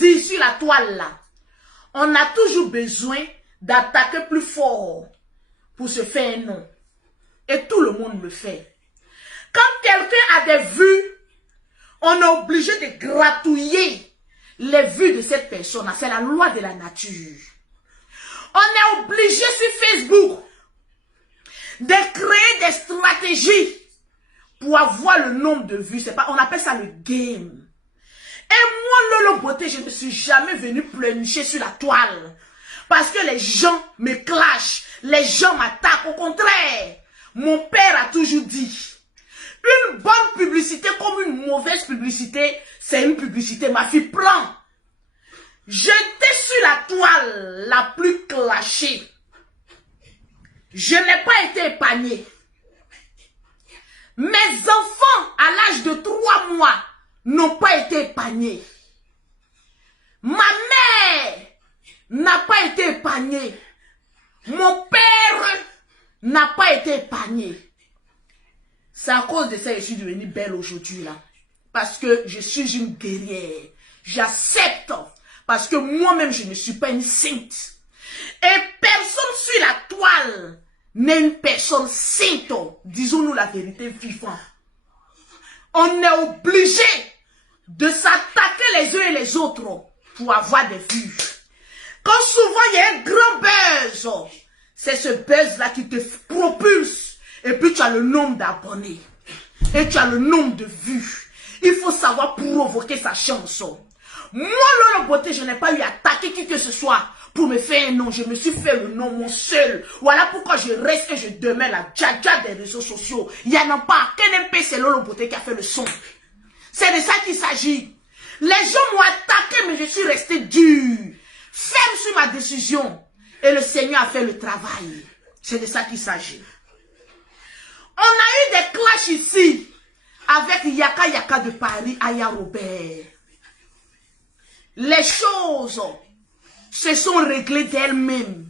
dit sur la toile là, on a toujours besoin d'attaquer plus fort pour se faire un nom. Et tout le monde le fait. Quand quelqu'un a des vues, on est obligé de gratouiller les vues de cette personne. C'est la loi de la nature. On est obligé sur Facebook de créer des stratégies pour avoir le nombre de vues. C'est pas, on appelle ça le game. Et moi, Lolo Beauté, je ne suis jamais venu pleurnicher sur la toile. Parce que les gens me clashent, les gens m'attaquent. Au contraire, mon père a toujours dit, une bonne publicité comme une mauvaise publicité, c'est une publicité. Ma fille, prend. J'étais sur la toile la plus clashée. Je n'ai pas été épargnée. Mes enfants, à l'âge de 3 mois, n'ont pas été épargnés. Ma mère n'a pas été épargnée. Mon père n'a pas été épargné. C'est à cause de ça que je suis devenue belle aujourd'hui là. Parce que je suis une guerrière. J'accepte. Parce que moi-même, je ne suis pas une sainte. Et personne sur la toile n'est une personne sainte. Disons-nous la vérité vivante. On est obligé de s'attaquer les uns et les autres pour avoir des vues. Quand souvent il y a un grand buzz, c'est ce buzz-là qui te propulse. Et puis tu as le nombre d'abonnés. Et tu as le nombre de vues. Il faut savoir provoquer sa chanson. Moi, Lolo Beauté, je n'ai pas eu à attaquer qui que ce soit pour me faire un nom. Je me suis fait le nom, mon seul. Voilà pourquoi je reste et je demeure la djaja des réseaux sociaux. Il n'y en a pas. Quel MP, c'est Lolo Beauté qui a fait le son. C'est de ça qu'il s'agit. Les gens m'ont attaqué, mais je suis resté dur. Ferme sur ma décision. Et le Seigneur a fait le travail. C'est de ça qu'il s'agit. On a eu des clashs ici avec Yaka Yaka de Paris, Aya Robert. Les choses se sont réglées d'elles-mêmes.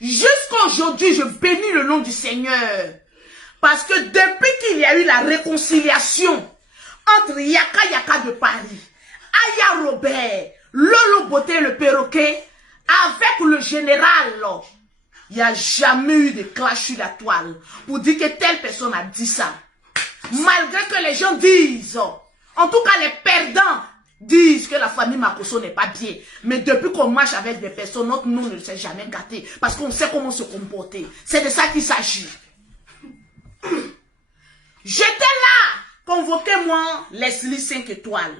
Jusqu'à aujourd'hui, je bénis le nom du Seigneur. Parce que depuis qu'il y a eu la réconciliation entre Yaka Yaka de Paris, Aya Robert, Lolo Beauté le perroquet, avec le général, il n'y a jamais eu de clash sur la toile pour dire que telle personne a dit ça. Malgré que les gens disent, en tout cas les perdants disent que la famille Makosso n'est pas bien. Mais depuis qu'on marche avec des personnes, notre nom ne s'est jamais gâté. Parce qu'on sait comment se comporter. C'est de ça qu'il s'agit. J'étais là, convoquez-moi Leslie 5 étoiles.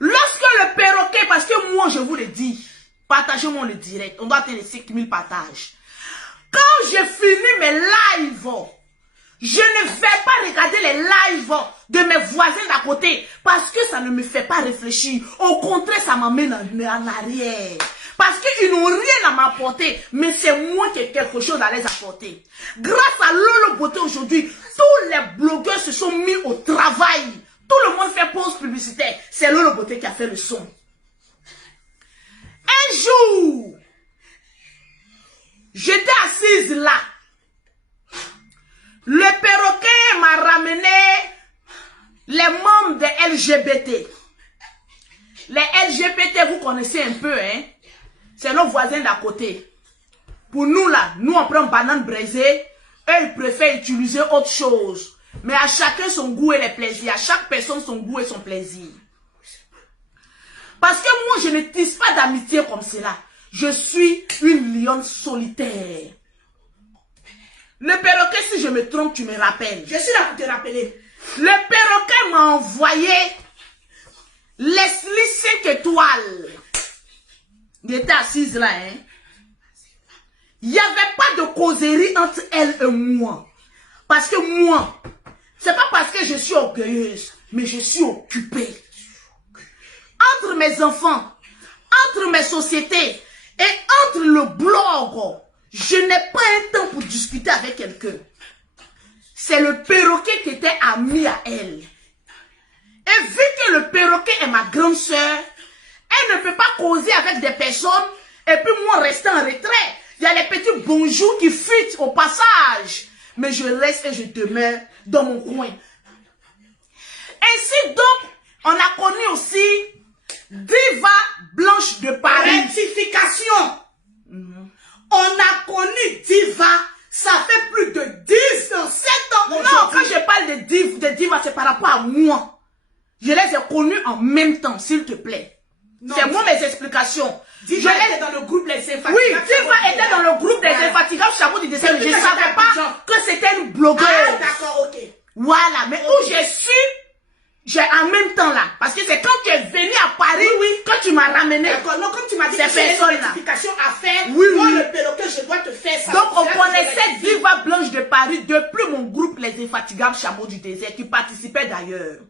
Lorsque le perroquet, parce que moi je vous le dis, partagez-moi le direct, on doit atteindre les 5000 partages. Quand j'ai fini mes lives, je ne vais pas regarder les lives de mes voisins d'à côté parce que ça ne me fait pas réfléchir. Au contraire, ça m'amène en arrière. Parce qu'ils n'ont rien à m'apporter, mais c'est moi qui ai quelque chose à les apporter. Grâce à Lolo Beauté aujourd'hui, tous les blogueurs se sont mis au travail. Tout le monde fait pause publicitaire. C'est Lolo Beauté qui a fait le son. Un jour, j'étais assise là. Le perroquet m'a ramené les membres des LGBT. Les LGBT, vous connaissez un peu, hein? C'est nos voisins d'à côté. Pour nous là, nous on prend banane braisée, eux ils préfèrent utiliser autre chose. Mais à chacun son goût et les plaisirs. À chaque personne son goût et son plaisir. Parce que moi je ne tisse pas d'amitié comme cela. Je suis une lionne solitaire. Le perroquet, si je me trompe, tu me rappelles. Je suis là pour te rappeler. Le perroquet m'a envoyé Leslie 5 étoiles. Il était assise là, hein. Il n'y avait pas de causerie entre elle et moi. Parce que moi, c'est pas parce que je suis orgueilleuse, mais je suis occupée. Entre mes enfants, entre mes sociétés et entre le blog, je n'ai pas un temps pour discuter avec quelqu'un. C'est le perroquet qui était ami à elle. Et vu que le perroquet est ma grande soeur, elle ne peut pas causer avec des personnes et puis moi rester en retrait. Il y a les petits bonjours qui fuitent au passage. Mais je reste et je demeure dans mon coin. Ainsi donc, on a connu aussi Je les ai connus en même temps, s'il te plaît. C'est moi mes explications. Diva était dans le groupe Les Infatigables. Oui, Diva était dans le groupe des Infatigables Chameaux du désert. Je ne savais pas que c'était une blogueuse. Ah, d'accord, ok. Voilà, mais où j'ai su, j'ai en même temps là. Parce que c'est quand tu es venu à Paris, oui, quand tu m'as ramené. D'accord, non, comme tu m'as dit que c'est j'ai une notification à faire, oui, moi, oui. le perroquet, je dois te faire ça. Donc, on connaissait Diva Blanche de Paris depuis mon groupe Les Infatigables Chameaux du désert, qui participait d'ailleurs.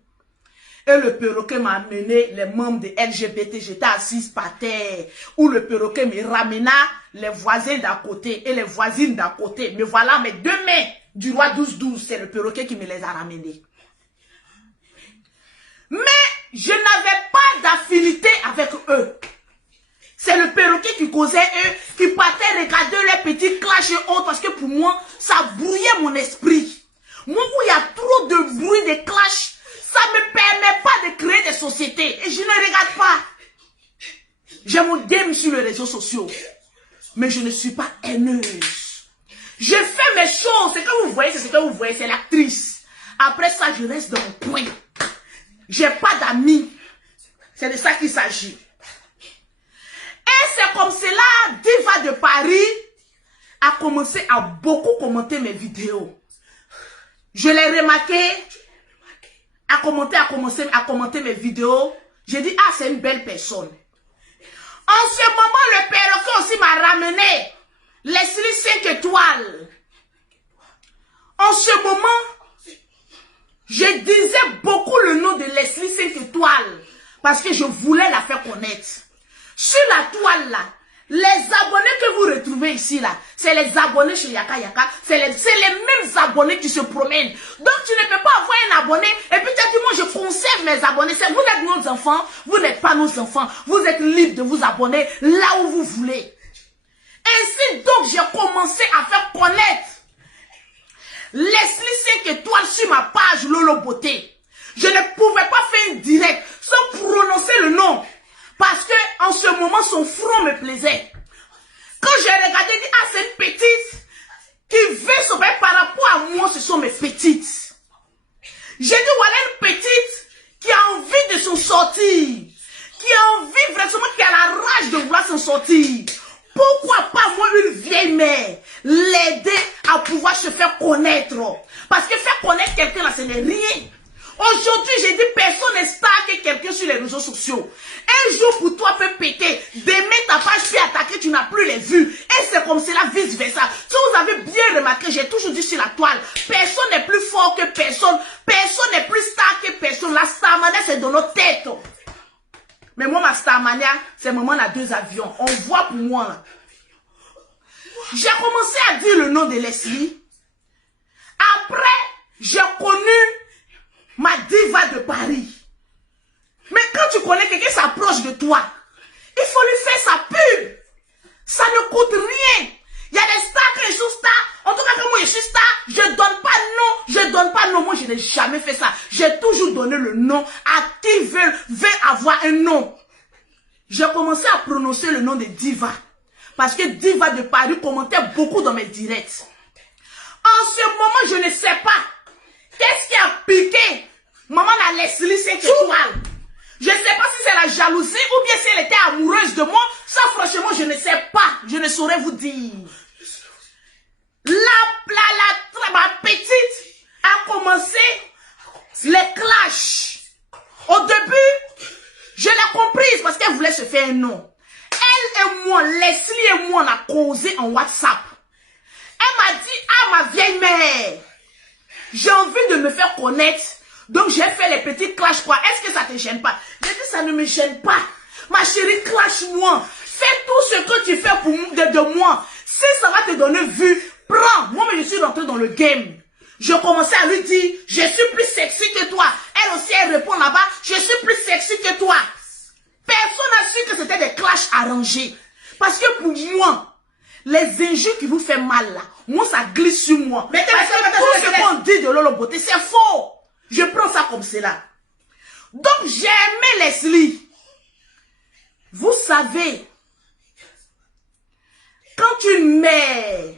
Et le perroquet m'a amené les membres de LGBT. J'étais assise par terre. Où le perroquet me ramena les voisins d'à côté et les voisines d'à côté. Mais voilà, mes deux mains du roi 12-12, c'est le perroquet qui me les a ramenés. Mais je n'avais pas d'affinité avec eux. C'est le perroquet qui causait eux, qui partait regarder les petits clashs et autres. Parce que pour moi, ça brouillait mon esprit. Moi, où il y a trop de bruit, de clash, ça ne me permet pas de créer des sociétés. Et je ne regarde pas. J'ai mon game sur les réseaux sociaux. Mais je ne suis pas haineuse. Je fais mes choses. Ce que vous voyez, c'est ce que vous voyez. C'est l'actrice. Après ça, je reste dans mon coin. J'ai pas d'amis. C'est de ça qu'il s'agit. Et c'est comme cela, Diva de Paris a commencé à beaucoup commenter mes vidéos. Je l'ai remarqué. A commenté mes vidéos. J'ai dit, ah, c'est une belle personne. En ce moment, le perroquet aussi m'a ramené Leslie 5 étoiles. En ce moment, je disais beaucoup le nom de Leslie 5 étoiles parce que je voulais la faire connaître. Sur la toile là, les abonnés que vous retrouvez ici là, c'est les abonnés chez Yaka Yaka, c'est les mêmes abonnés qui se promènent. Donc tu ne peux pas avoir un abonné et puis tu as dit moi je conserve mes abonnés. Vous êtes nos enfants, vous n'êtes pas nos enfants. Vous êtes libres de vous abonner là où vous voulez. Ainsi donc j'ai commencé à faire connaître Leslie 5 étoiles sur ma page Lolo Beauté. Je ne pouvais pas faire une direct sans prononcer le nom. Parce que en ce moment, son front me plaisait. Quand j'ai regardé, j'ai dit, ah, c'est une petite qui veut sauver par rapport à moi, ce sont mes petites. J'ai dit, voilà une petite qui a envie de s'en sortir. Qui a envie vraiment, qui a la rage de vouloir s'en sortir. Pourquoi pas moi, une vieille mère, l'aider à pouvoir se faire connaître? Parce que faire connaître quelqu'un là, ce n'est rien. Aujourd'hui, j'ai dit, personne n'est star que quelqu'un sur les réseaux sociaux. Un jour pour toi peut péter. Demain, ta page peut attaquer, tu n'as plus les vues. Et c'est comme cela, vice versa. Si vous avez bien remarqué, j'ai toujours dit sur la toile, personne n'est plus fort que personne. Personne n'est plus star que personne. La starmania, c'est dans nos têtes. Mais moi, ma starmania, c'est maman a 2 avions. On voit pour moi. Là. J'ai commencé à dire le nom de Leslie. Après, j'ai connu ma diva de Paris. Mais quand tu connais quelqu'un s'approche de toi, il faut lui faire sa pub. Ça ne coûte rien. Il y a des stars que je suis star. En tout cas, quand moi je suis star, je donne pas de nom. Je donne pas de nom. Moi, je n'ai jamais fait ça. J'ai toujours donné le nom à qui veut avoir un nom. J'ai commencé à prononcer le nom de Diva. Parce que Diva de Paris commentait beaucoup dans mes directs. En ce moment, je ne sais pas. Qu'est-ce qui a piqué maman a Leslie 5 étoiles? Je ne sais pas si c'est la jalousie ou bien si elle était amoureuse de moi. Ça, franchement, je ne sais pas. Je ne saurais vous dire. Ma petite a commencé les clashs. Au début, je l'ai comprise parce qu'elle voulait se faire un nom. Elle et moi, Leslie et moi, on a causé en WhatsApp. Elle m'a dit, ah, ma vieille mère, j'ai envie de me faire connaître. Donc, j'ai fait les petits clashs, quoi. Est-ce que ça te gêne pas? J'ai dit, ça ne me gêne pas. Ma chérie, clash-moi. Fais tout ce que tu fais pour de moi. Si ça va te donner vue, prends. Moi, mais je suis rentrée dans le game. Je commençais à lui dire, je suis plus sexy que toi. Elle aussi, elle répond là-bas, je suis plus sexy que toi. Personne n'a su que c'était des clashs arrangés. Parce que pour moi, les injures qui vous font mal là, moi, ça glisse sur moi. Mais parce que tout ce qu'on dit de Lolo Beauté, c'est faux. Je prends ça comme cela. Donc, j'ai aimé Leslie. Vous savez, quand une mère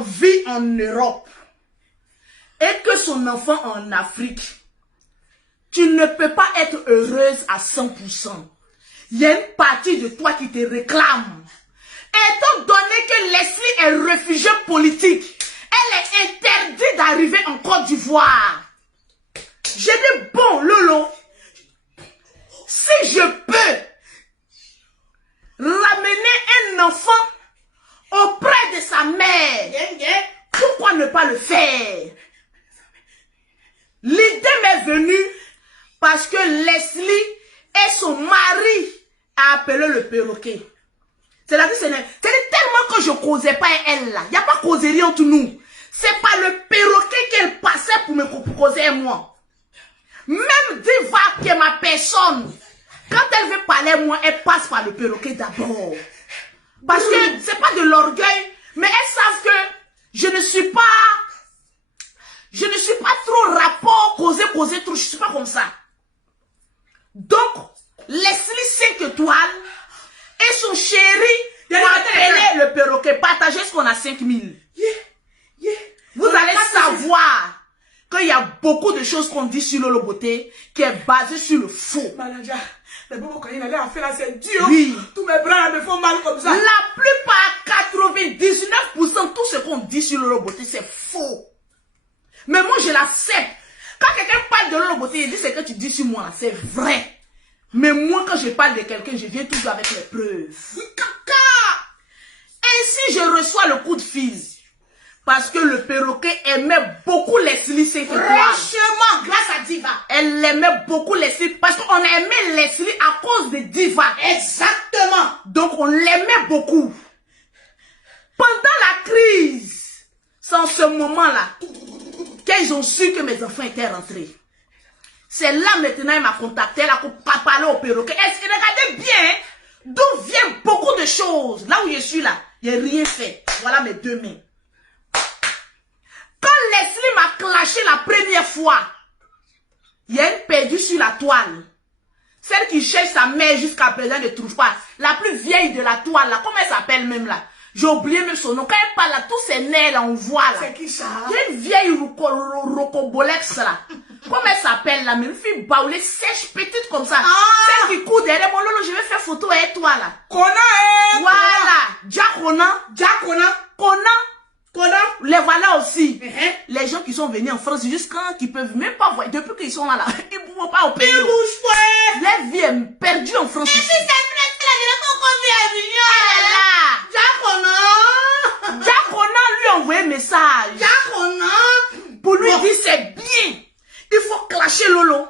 vit en Europe et que son enfant en Afrique, tu ne peux pas être heureuse à 100%. Il y a une partie de toi qui te réclame. Étant donné que Leslie est réfugiée politique, elle est interdite d'arriver en Côte d'Ivoire. J'ai dit, bon, Lolo, si je peux ramener un enfant auprès de sa mère, pourquoi ne pas le faire? L'idée m'est venue parce que Leslie et son mari a appelé le perroquet. C'est-à-dire tellement que je ne causais pas elle là. Il n'y a pas causerie entre nous. C'est pas le perroquet qu'elle passait pour me causer moi. Même Diva qui est ma personne, quand elle veut parler moi, elle passe par le perroquet d'abord. Parce que c'est pas de l'orgueil, mais elles savent que je ne suis pas trop rapport, causer trop, je suis pas comme ça. Donc, Leslie 5 étoiles et son chéri ont appelé le perroquet. Partagez ce qu'on a 5000. Vous allez savoir qu'il y a beaucoup de choses qu'on dit sur Lolo Beauté qui est basée sur le faux. Manager, les bobos quand il allait en faire là, c'est dur. Oui. Tous mes bras là me font mal comme ça. La plupart, 99%, tout ce qu'on dit sur Lolo Beauté, c'est faux. Mais moi, je l'accepte. Quand quelqu'un parle de Lolo Beauté, il dit ce que tu dis sur moi, c'est vrai. Mais moi, quand je parle de quelqu'un, je viens toujours avec les preuves. Ainsi, je reçois le coup de fil. Parce que le perroquet aimait beaucoup Leslie 5 étoiles. Franchement, grâce à Diva. Elle aimait beaucoup Leslie. Parce qu'on a aimé Leslie à cause de Diva. Exactement. Donc, on l'aimait beaucoup. Pendant la crise, c'est en ce moment-là qu'ils ont su que mes enfants étaient rentrés. C'est là maintenant, elle m'a contacté, elle a parlé au perroquet. Et regardez bien d'où viennent beaucoup de choses. Là où je suis là, il n'y a rien fait. Voilà mes 2 mains. Quand Leslie m'a clashé la première fois, il y a une perdue sur la toile. Celle qui cherche sa mère jusqu'à présent ne trouve pas. La plus vieille de la toile, là, comment elle s'appelle même là? J'ai oublié même son nom. Quand elle parle là, tous ces nerfs là, on voit là. C'est qui ça? Il y a une vieille rocobolex là. Comment elle s'appelle là? Mais une fille baoulée, sèche, petite comme ça. Celle qui court derrière mon Lolo, je vais faire photo avec toi là. Kona, Voilà. Kona. Les voilà aussi. Les gens qui sont venus en France, jusqu'à qui peuvent même pas voir. Depuis qu'ils sont là, ils ne vont pas au pays. Ils bougent pas. La vie est perdue en France. Et puis cette presse là, je n'ai pas encore vu à Avignon. Jacona lui a envoyé un message. Pour lui dire c'est bien. Il faut clasher Lolo.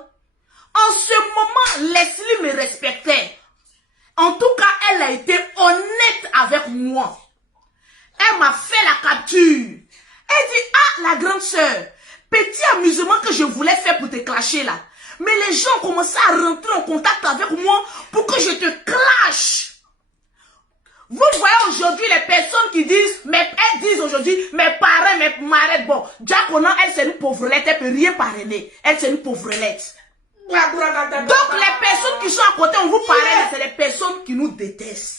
En ce moment, Leslie me respectait. En tout cas, elle a été honnête avec moi. Elle m'a fait la capture. Elle dit, ah, la grande sœur, petit amusement que je voulais faire pour te clasher là. Mais les gens commençaient à rentrer en contact avec moi pour que je te clash. Vous voyez aujourd'hui les personnes qui disent, mais elles disent aujourd'hui, mes parents, mes marraines, bon, Jacona, elle c'est une pauvrelette, elle peut rien parrainer. Elle c'est une pauvrelette. Donc les personnes qui sont à côté, on vous parraine, c'est les personnes qui nous détestent.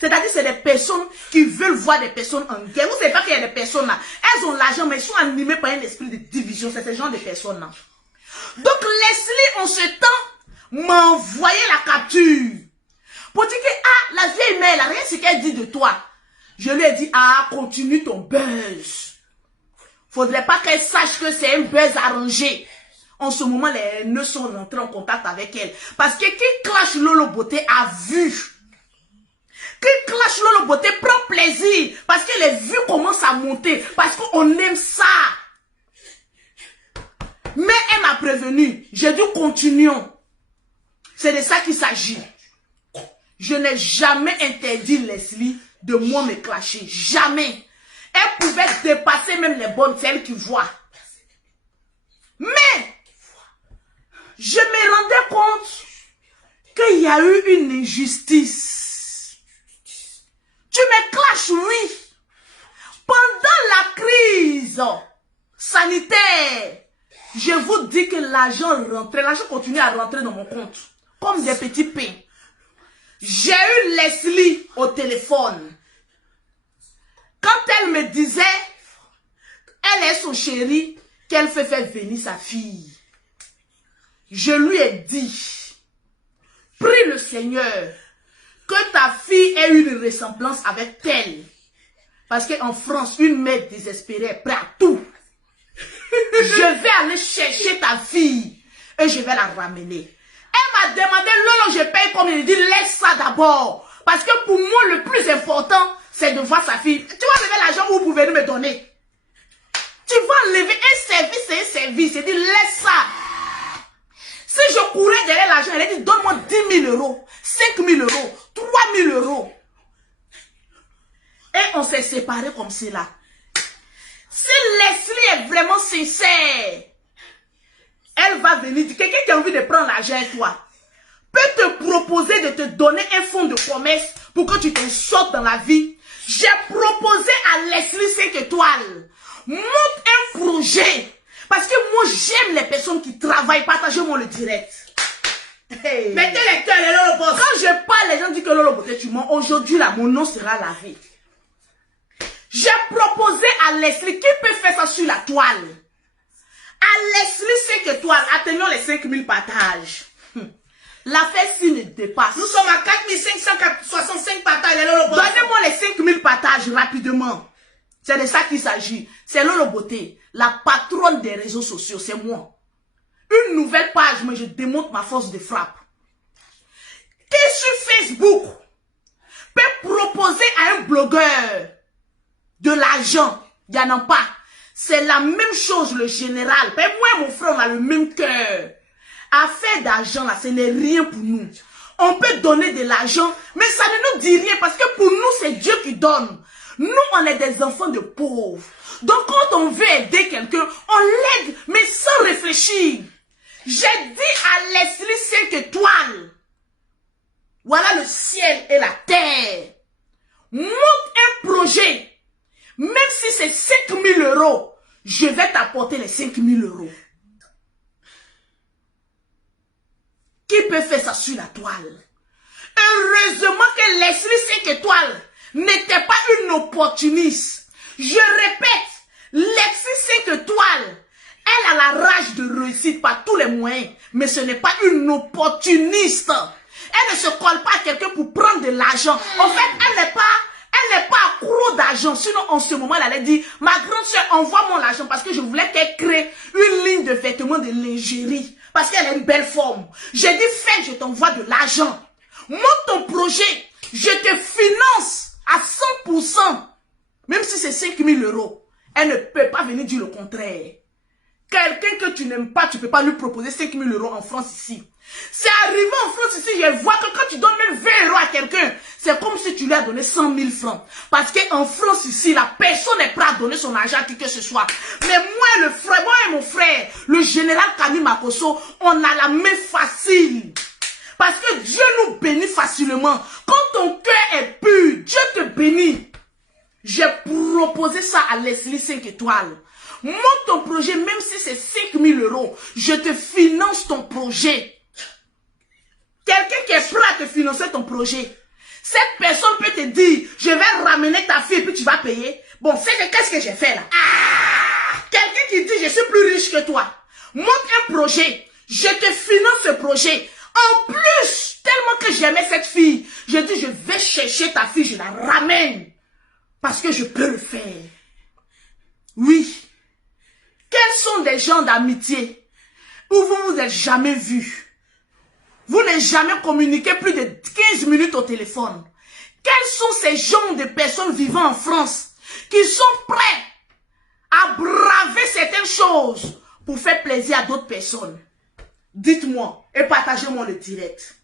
C'est-à-dire c'est des personnes qui veulent voir des personnes en guerre. Vous ne savez pas qu'il y a des personnes là. Elles ont l'argent, mais elles sont animées par un esprit de division. C'est ce genre de personnes là. Donc Leslie, en ce temps, m'a envoyé la capture. Pour dire que, ah, la vieille mère, là, rien ce qu'elle dit de toi. Je lui ai dit, ah, continue ton buzz. Faudrait pas qu'elle sache que c'est un buzz arrangé. En ce moment, les nœuds sont rentrés en contact avec elle. Parce que qui clash Lolo Beauté a vu. Qui clash Lolo Beauté prend plaisir. Parce que les vues commencent à monter. Parce qu'on aime ça. Mais elle m'a prévenu. J'ai dit, continuons. C'est de ça qu'il s'agit. Je n'ai jamais interdit Leslie de moi me clasher. Jamais. Elle pouvait dépasser même les bonnes, celles qui voient. Mais, je me rendais compte qu'il y a eu une injustice. Tu me clashes, oui. Pendant la crise sanitaire, je vous dis que l'argent rentrait, l'argent continue à rentrer dans mon compte. Comme des petits pains. J'ai eu Leslie au téléphone. Quand elle me disait, elle est son chéri, qu'elle fait faire venir sa fille. je lui ai dit, prie le Seigneur que ta fille ait une ressemblance avec elle. Parce qu'en France, une mère désespérée est prête à tout. Je vais aller chercher ta fille et je vais la ramener. Elle m'a demandé, Lolo, je paye combien? Il dit, laisse ça d'abord. Parce que pour moi, le plus important, c'est de voir sa fille. Tu vas lever l'argent où vous pouvez me donner. Tu vas lever un service, c'est un service. Il dit, laisse ça. Si je courais derrière l'argent, elle a dit, donne-moi 10 000 euros, 5 000 euros, 3 000 euros. Et on s'est séparés comme cela. Si Leslie est vraiment sincère, elle va venir dire, quelqu'un qui a envie de prendre l'argent avec toi, peut te proposer de te donner un fonds de commerce pour que tu t'en sortes dans la vie. J'ai proposé à Leslie 5 étoiles, monte un projet. Parce que moi, j'aime les personnes qui travaillent. Partagez-moi le direct. Hey. Mettez les cœurs et Lolo Boss. Quand je parle, les gens disent que Lolo Boss, tu mens. Aujourd'hui, là, mon nom sera lavé. J'ai proposé à Leslie qui peut faire ça sur la toile. À Leslie 5 étoiles, atteignons les 5000 partages. L'affaire s'y ne dépasse. Nous sommes à 4565 partages et Lolo Boss. Donnez-moi les 5000 partages rapidement. C'est de ça qu'il s'agit. C'est Lolo Beauté, la patronne des réseaux sociaux, c'est moi. Une nouvelle page, mais je démontre ma force de frappe. Qui sur Facebook peut proposer à un blogueur de l'argent? Il n'y en a pas. C'est la même chose, le général. Mais moi et mon frère, on a le même cœur. Affaire d'argent, là, ce n'est rien pour nous. On peut donner de l'argent, mais ça ne nous dit rien parce que pour nous, c'est Dieu qui donne. Nous, on est des enfants de pauvres. Donc, quand on veut aider quelqu'un, on l'aide, mais sans réfléchir. J'ai dit à Leslie 5 étoiles. Voilà le ciel et la terre. Monte un projet. Même si c'est 5 000 euros, je vais t'apporter les 5 000 euros. Qui peut faire ça sur la toile? Heureusement que Leslie 5 étoiles n'était pas une opportuniste. Je répète, Leslie 5 étoiles, elle a la rage de réussite par tous les moyens, mais ce n'est pas une opportuniste. Elle ne se colle pas à quelqu'un pour prendre de l'argent. En fait, elle n'est pas accro d'argent. Sinon, en ce moment, elle allait dire, ma grande soeur, envoie-moi l'argent parce que je voulais qu'elle crée une ligne de vêtements de lingerie. Parce qu'elle a une belle forme. J'ai dit, fais, je t'envoie de l'argent. Monte ton projet. Je te finance à 100%. Même si c'est 5 000 euros. Elle ne peut pas venir dire le contraire. Quelqu'un que tu n'aimes pas, tu ne peux pas lui proposer 5 000 euros en France ici. C'est arrivé en France ici, je vois que quand tu donnes même 20 euros à quelqu'un, c'est comme si tu lui as donné 100 000 francs. Parce qu'en France ici, la personne n'est prête à donner son argent à qui que ce soit. Mais moi et mon frère, le général Kani Makosso, on a la main facile. Parce que Dieu nous bénit facilement. Quand ton cœur est pur, Dieu te bénit. J'ai proposé ça à Leslie 5 étoiles. Monte ton projet, même si c'est 5 000 euros. Je te finance ton projet. Quelqu'un qui est prêt à te financer ton projet. Cette personne peut te dire, je vais ramener ta fille et puis tu vas payer. Bon, qu'est-ce que j'ai fait là? Quelqu'un qui dit, je suis plus riche que toi. Monte un projet. Je te finance ce projet. En plus, tellement que j'aimais cette fille, je dis, je vais chercher ta fille, je la ramène. Parce que je peux le faire. Oui. Quels sont des gens d'amitié où vous ne vous êtes jamais vus? Vous n'avez jamais communiqué plus de 15 minutes au téléphone. Quels sont ces gens de personnes vivant en France qui sont prêts à braver certaines choses pour faire plaisir à d'autres personnes? Dites-moi et partagez-moi le direct.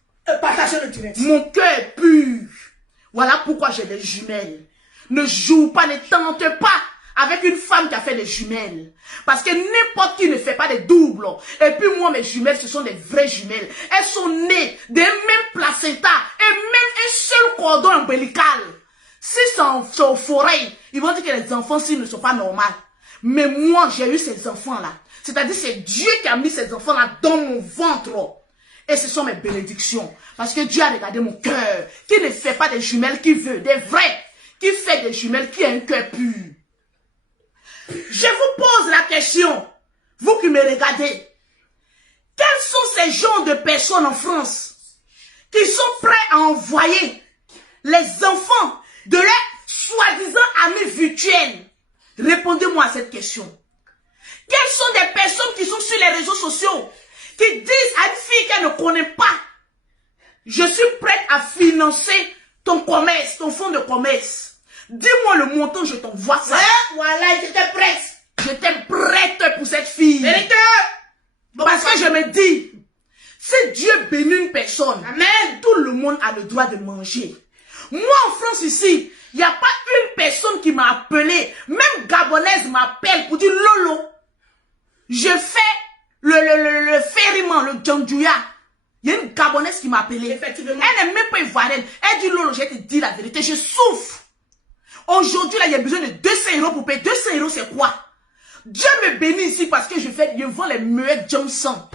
Partagez le direct. Mon cœur est pur. Voilà pourquoi j'ai des jumelles. Ne joue pas, ne tente pas avec une femme qui a fait des jumelles. Parce que n'importe qui ne fait pas des doubles. Et puis moi, mes jumelles, ce sont des vraies jumelles. Elles sont nées des mêmes placentas et même un seul cordon ombilical. Si c'est au forêt, ils vont dire que les enfants, s'ils ne sont pas normaux. Mais moi, j'ai eu ces enfants-là. C'est-à-dire, c'est Dieu qui a mis ces enfants-là dans mon ventre. Et ce sont mes bénédictions. Parce que Dieu a regardé mon cœur. Qui ne fait pas des jumelles qui veut, des vrais. Qui fait des jumelles qui a un cœur pur. Je vous pose la question, vous qui me regardez, quels sont genres de personnes en France qui sont prêts à envoyer les enfants de leurs soi-disant amis virtuels? Répondez-moi à cette question. Quelles sont des personnes qui sont sur les réseaux sociaux qui disent à une fille qu'elle ne connaît pas: je suis prête à financer ton commerce, ton fonds de commerce. Dis-moi le montant, je t'envoie ça. Voilà, j'étais prête. J'étais prête pour cette fille. Vérité. Parce que je me dis, si Dieu bénit une personne, Amen, tout le monde a le droit de manger. Moi, en France, ici, il n'y a pas une personne qui m'a appelé. Même Gabonaise m'appelle pour dire: Lolo, je fais le ferryman, le djandjouya. Il y a une Gabonaise qui m'a appelé. Effectivement. Elle n'est même pas ivoirienne. Elle dit: Lolo, je vais te dire la vérité, je souffre. Aujourd'hui, là, il y a besoin de 200 € pour payer. 200 €, c'est quoi? Dieu me bénit ici parce que je vends les meilleurs Johnson.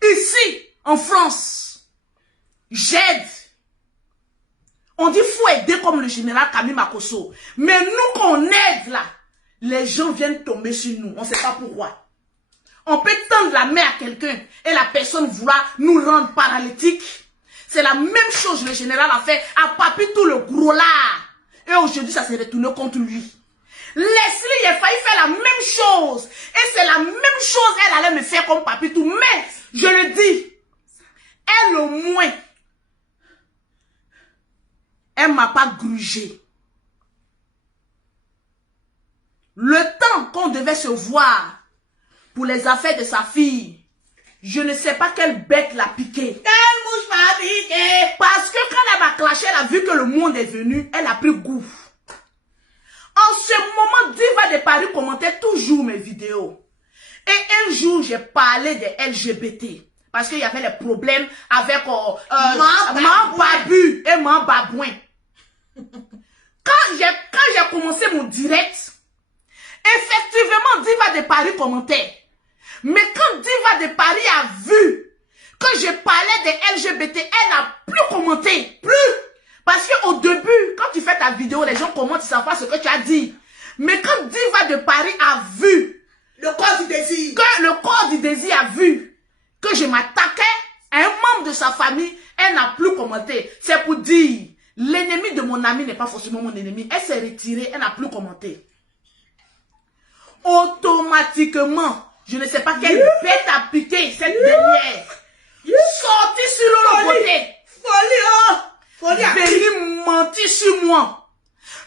Ici, en France, j'aide. On dit faut aider comme le général Camille Makosso. Mais nous, quand on aide là, les gens viennent tomber sur nous. On ne sait pas pourquoi. On peut tendre la main à quelqu'un et la personne vouloir nous rendre paralytiques. C'est la même chose que le général a fait à Papi tout le gros là. Et aujourd'hui, ça s'est retourné contre lui. Leslie, il a failli faire la même chose. Et c'est la même chose, elle allait me faire comme Papi tout. Mais, je le dis, elle au moins, elle ne m'a pas grugé. Le temps qu'on devait se voir pour les affaires de sa fille, je ne sais pas quelle bête l'a piqué. quelle mouche m'a piqué. Parce que quand elle m'a clashé, elle a vu que le monde est venu, elle a pris goût. En ce moment, Diva de Paris commentait toujours mes vidéos. Et un jour, j'ai parlé des LGBT. Parce qu'il y avait les problèmes avec Babu et Babouin. Quand j'ai commencé mon direct, effectivement, Diva de Paris commentait. Mais quand Diva de Paris a vu que je parlais des LGBT, elle n'a plus commenté. Plus. Parce qu'au début, quand tu fais ta vidéo, les gens commentent, ils savent pas ce que tu as dit. Mais quand Diva de Paris a vu le corps du désir, que le corps du désir a vu que je m'attaquais à un membre de sa famille, elle n'a plus commenté. C'est pour dire, l'ennemi de mon ami n'est pas forcément mon ennemi. Elle s'est retirée, elle n'a plus commenté. Automatiquement, je ne sais pas quelle bête a piqué cette dernière. Sortie sur Lolo Beauté. Folie, oh! Folie. Venez mentir sur moi.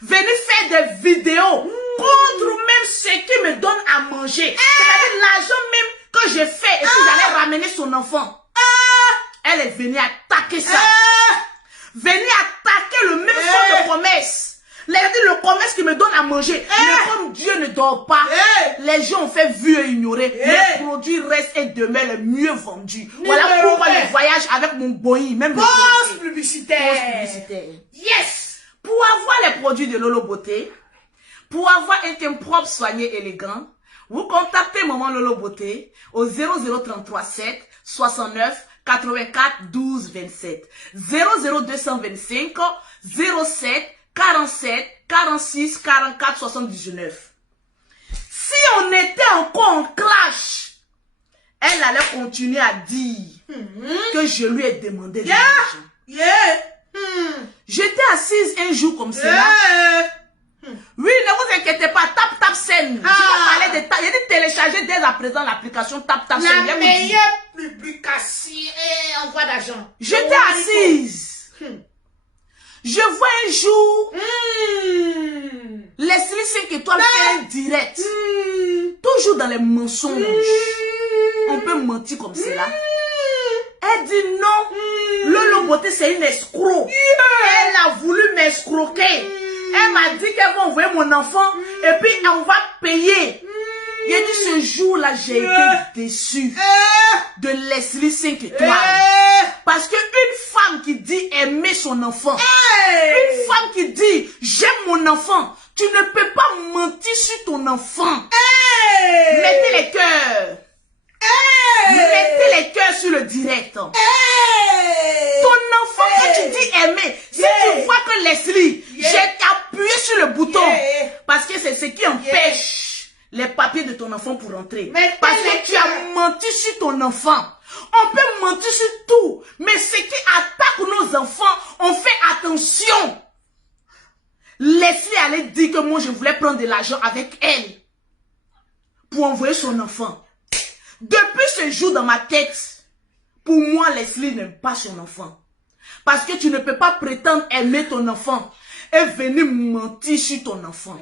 Venez faire des vidéos contre même ce qui me donne à manger. C'est-à-dire l'argent même que j'ai fait et puis j'allais ramener son enfant. Elle est venue attaquer ça. Venez attaquer le même fonds de commerce. Le commerce qui me donne à manger. Mais comme Dieu ne dort pas, les gens ont fait vu et ignorer. Les produits restent et demeurent les mieux vendus. Voilà pourquoi je voyage avec mon Boeing. Même Poste publicitaire. Yes. Pour avoir les produits de Lolo Beauté, pour avoir un teint propre, soigné, élégant, vous contactez Maman Lolo Beauté au 0033 7 69 84 12 27. 00225 07 47 46 44 79. Si on était encore en clash, elle allait continuer à dire que je lui ai demandé de l'argent. J'étais assise un jour comme cela. Oui, ne vous inquiétez pas, Tap Scène. Je vais parler de il a dit télécharger dès à présent l'application Tap Scène. La meilleure publication et envoi d'argent. J'étais assise. Je vois un jour Leslie 5 étoiles fait un direct. Toujours dans les mensonges. On peut mentir comme cela. Elle dit non. Lolo Beauté c'est une escroc. Elle a voulu m'escroquer. Elle m'a dit qu'elle va envoyer mon enfant et puis on va payer. Il a dit ce jour-là, j'ai été déçue de Leslie 5 étoiles. Parce qu'une femme qui dit aimer son enfant, une femme qui dit j'aime mon enfant, tu ne peux pas mentir sur ton enfant. Mettez les cœurs. Mettez les cœurs sur le direct. Ton enfant, quand tu dis aimer, si tu vois que Leslie, j'ai appuyé sur le bouton, parce que c'est ce qui empêche les papiers de ton enfant pour rentrer. Mais parce que tu as menti sur ton enfant. On peut mentir sur tout. Mais ce qui attaque nos enfants, on fait attention. Leslie allait dire que moi, je voulais prendre de l'argent avec elle pour envoyer son enfant. Depuis ce jour dans ma tête, pour moi, Leslie n'aime pas son enfant. Parce que tu ne peux pas prétendre aimer ton enfant et venir mentir sur ton enfant.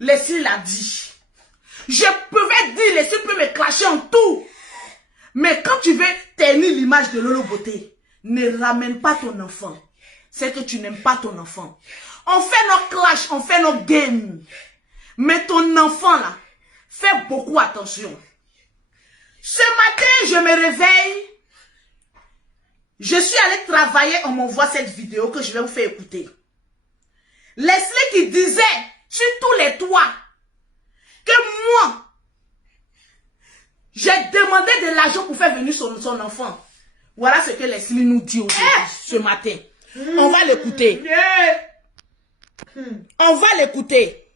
Leslie l'a dit. Je pouvais dire, Leslie peut me clasher en tout. Mais quand tu veux ternir l'image de Lolo Beauté, ne ramène pas ton enfant. C'est que tu n'aimes pas ton enfant. On fait nos clashs, on fait nos games. Mais ton enfant là, fais beaucoup attention. Ce matin, je me réveille. Je suis allée travailler, on m'envoie cette vidéo que je vais vous faire écouter. Leslie qui disait sur tous les toits que moi, j'ai demandé de l'argent pour faire venir son enfant. Voilà ce que Leslie nous dit aujourd'hui, ce matin. On va l'écouter. On va l'écouter.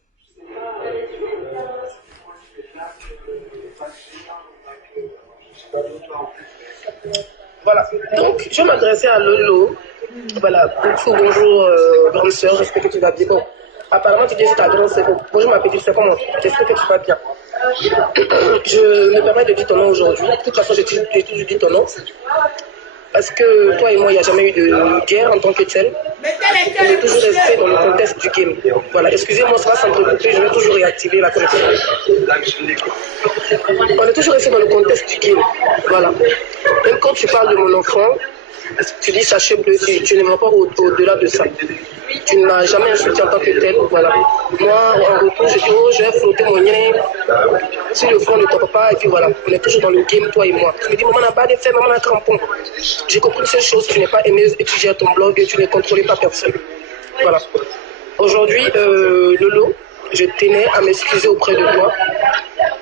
Voilà, donc je m'adressais à Lolo. Voilà, bonjour, grande soeur, j'espère que tu vas bien. Bon, apparemment tu dis que ta grande soeur. Bonjour ma petite soeur, comment? J'espère que tu vas bien. Je me permets de dire ton nom aujourd'hui. De toute façon, j'ai toujours dit ton nom. Parce que toi et moi, il n'y a jamais eu de guerre en tant que telle. On est toujours resté dans le contexte du game. Voilà, excusez-moi, ça va s'entrecouper, je vais toujours réactiver la connexion. On est toujours resté dans le contexte du game. Voilà. Même quand tu parles de mon enfant, tu dis sachet bleu, tu ne vas pas au-delà de ça. Tu ne m'as jamais insulté en tant que tel. Voilà. Moi, en retour, je dis, oh, je vais flotter mon nez sur le front de ton papa. Et puis voilà, on est toujours dans le game, toi et moi. Tu me dis, maman n'a pas de fait, maman n'a crampon. J'ai compris une seule chose, tu n'es pas aimé étudier ton blog et tu ne contrôlais pas personne. Voilà. Aujourd'hui, Lolo, je tenais à m'excuser auprès de toi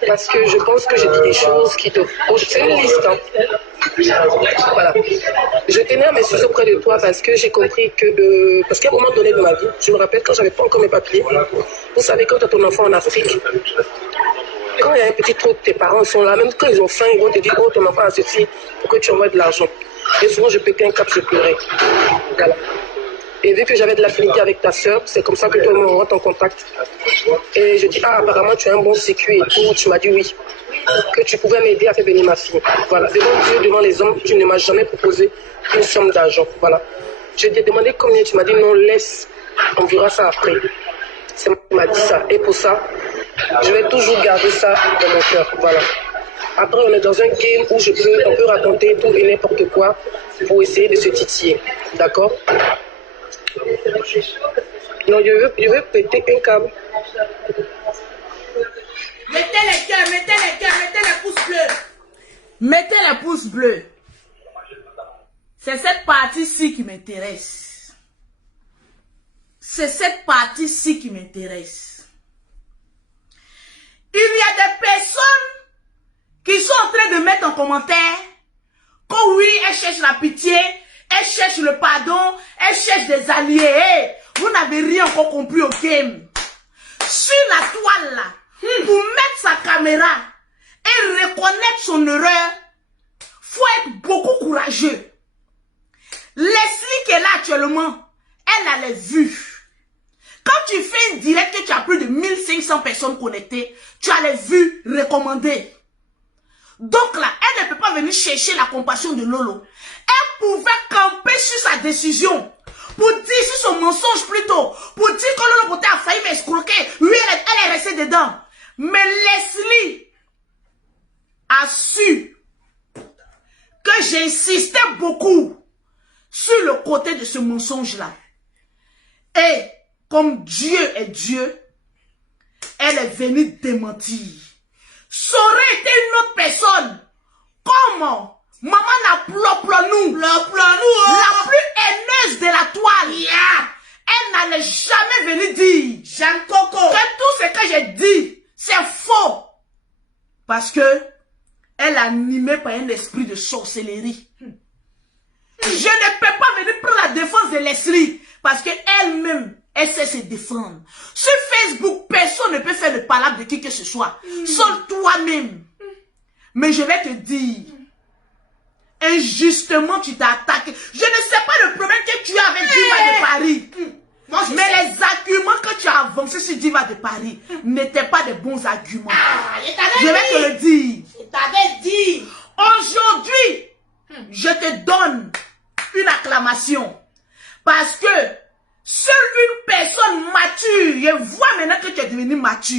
parce que je pense que j'ai dit des choses qui te... Oh, c'est une liste, hein. Voilà. Je tenais à m'excuser auprès de toi parce que j'ai compris que... parce qu'à un moment donné de ma vie, je me rappelle quand j'avais pas encore mes papiers, vous savez, quand tu as ton enfant en Afrique, quand il y a un petit truc, tes parents sont là, même quand ils ont faim, ils vont te dire, oh, ton enfant a ceci, pour que tu envoies de l'argent. Et souvent, je pétais un cap, je pleurais. Voilà. Et vu que j'avais de l'affinité avec ta soeur, c'est comme ça que toi et moi on rentre en contact. Et je dis, ah, apparemment tu as un bon sécu et tout. Tu m'as dit oui, que tu pouvais m'aider à faire venir ma fille. Voilà, devant Dieu, devant les hommes, tu ne m'as jamais proposé une somme d'argent. Voilà. Je t'ai demandé combien, tu m'as dit non, laisse, on verra ça après. C'est moi qui m'a dit ça. Et pour ça, je vais toujours garder ça dans mon cœur. Voilà. Après, on est dans un game où on peut raconter tout et n'importe quoi pour essayer de se titiller. D'accord? Non, je veux péter un câble. Mettez les cœurs, mettez les cœurs, mettez les pouces bleus. Mettez les pouces bleus. C'est cette partie-ci qui m'intéresse. C'est cette partie-ci qui m'intéresse. Il y a des personnes qui sont en train de mettre en commentaire que oui, elles cherchent la pitié, elles cherchent le pardon, elles cherchent des alliés. Hey, vous n'avez rien encore compris au game. Sur la toile là, pour mettre sa caméra et reconnaître son erreur, faut être beaucoup courageux. Leslie qui est là actuellement, elle a les vues. Quand tu fais une direct que tu as plus de 1500 personnes connectées, tu as les vues recommandées. Donc là, elle ne peut pas venir chercher la compassion de Lolo. Elle pouvait camper sur sa décision. Pour dire sur son mensonge plutôt. Pour dire que Lolo Beauté a failli m'escroquer. Oui, elle est restée dedans. Mais Leslie a su que j'insistais beaucoup sur le côté de ce mensonge-là. Et comme Dieu est Dieu, elle est venue démentir. Ça aurait été une autre personne. Comment? Maman n'a ploplonou. La plus haineuse de la toile. Yeah. Elle n'allait jamais venir dire Jean Coco que tout ce que j'ai dit, c'est faux. Parce que elle est animée par un esprit de sorcellerie. Je ne peux pas venir prendre la défense de Leslie. Parce qu'elle-même, elle sait se défendre. Sur Facebook, personne ne peut faire le palabre de qui que ce soit. Seul toi-même. Mais je vais te dire, injustement, tu t'es attaqué. Je ne sais pas le problème que tu as avec Diva de Paris. Mais les arguments que tu as avancés sur Diva de Paris n'étaient pas de bons arguments. Je vais te le dire. Je t'avais dit. Aujourd'hui, je te donne une acclamation. Parce que seule une personne mature, je vois maintenant que tu es devenu mature.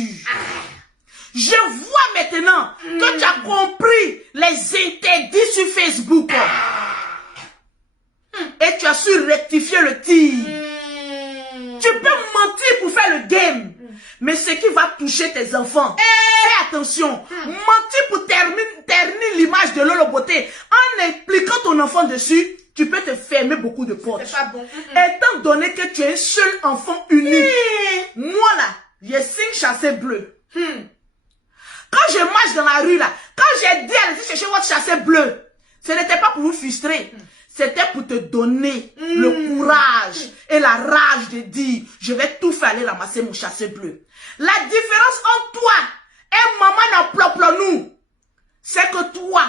Je vois maintenant que tu as compris les interdits sur Facebook. Et tu as su rectifier le tir. Tu peux mentir pour faire le game. Mais ce qui va toucher tes enfants, fais attention. Mentir pour ternir l'image de Lolo Beauté. En impliquant ton enfant dessus, tu peux te fermer beaucoup de portes. C'est pas bon. Étant donné que tu es un seul enfant unique. Moi là, j'ai 5 chassés bleus. Quand je marche dans la rue là, quand j'ai dit allez chercher votre chassé bleu, ce n'était pas pour vous frustrer. C'était pour te donner le courage et la rage de dire, je vais tout faire aller ramasser mon chassé bleu. La différence entre toi et maman n'en c'est que toi,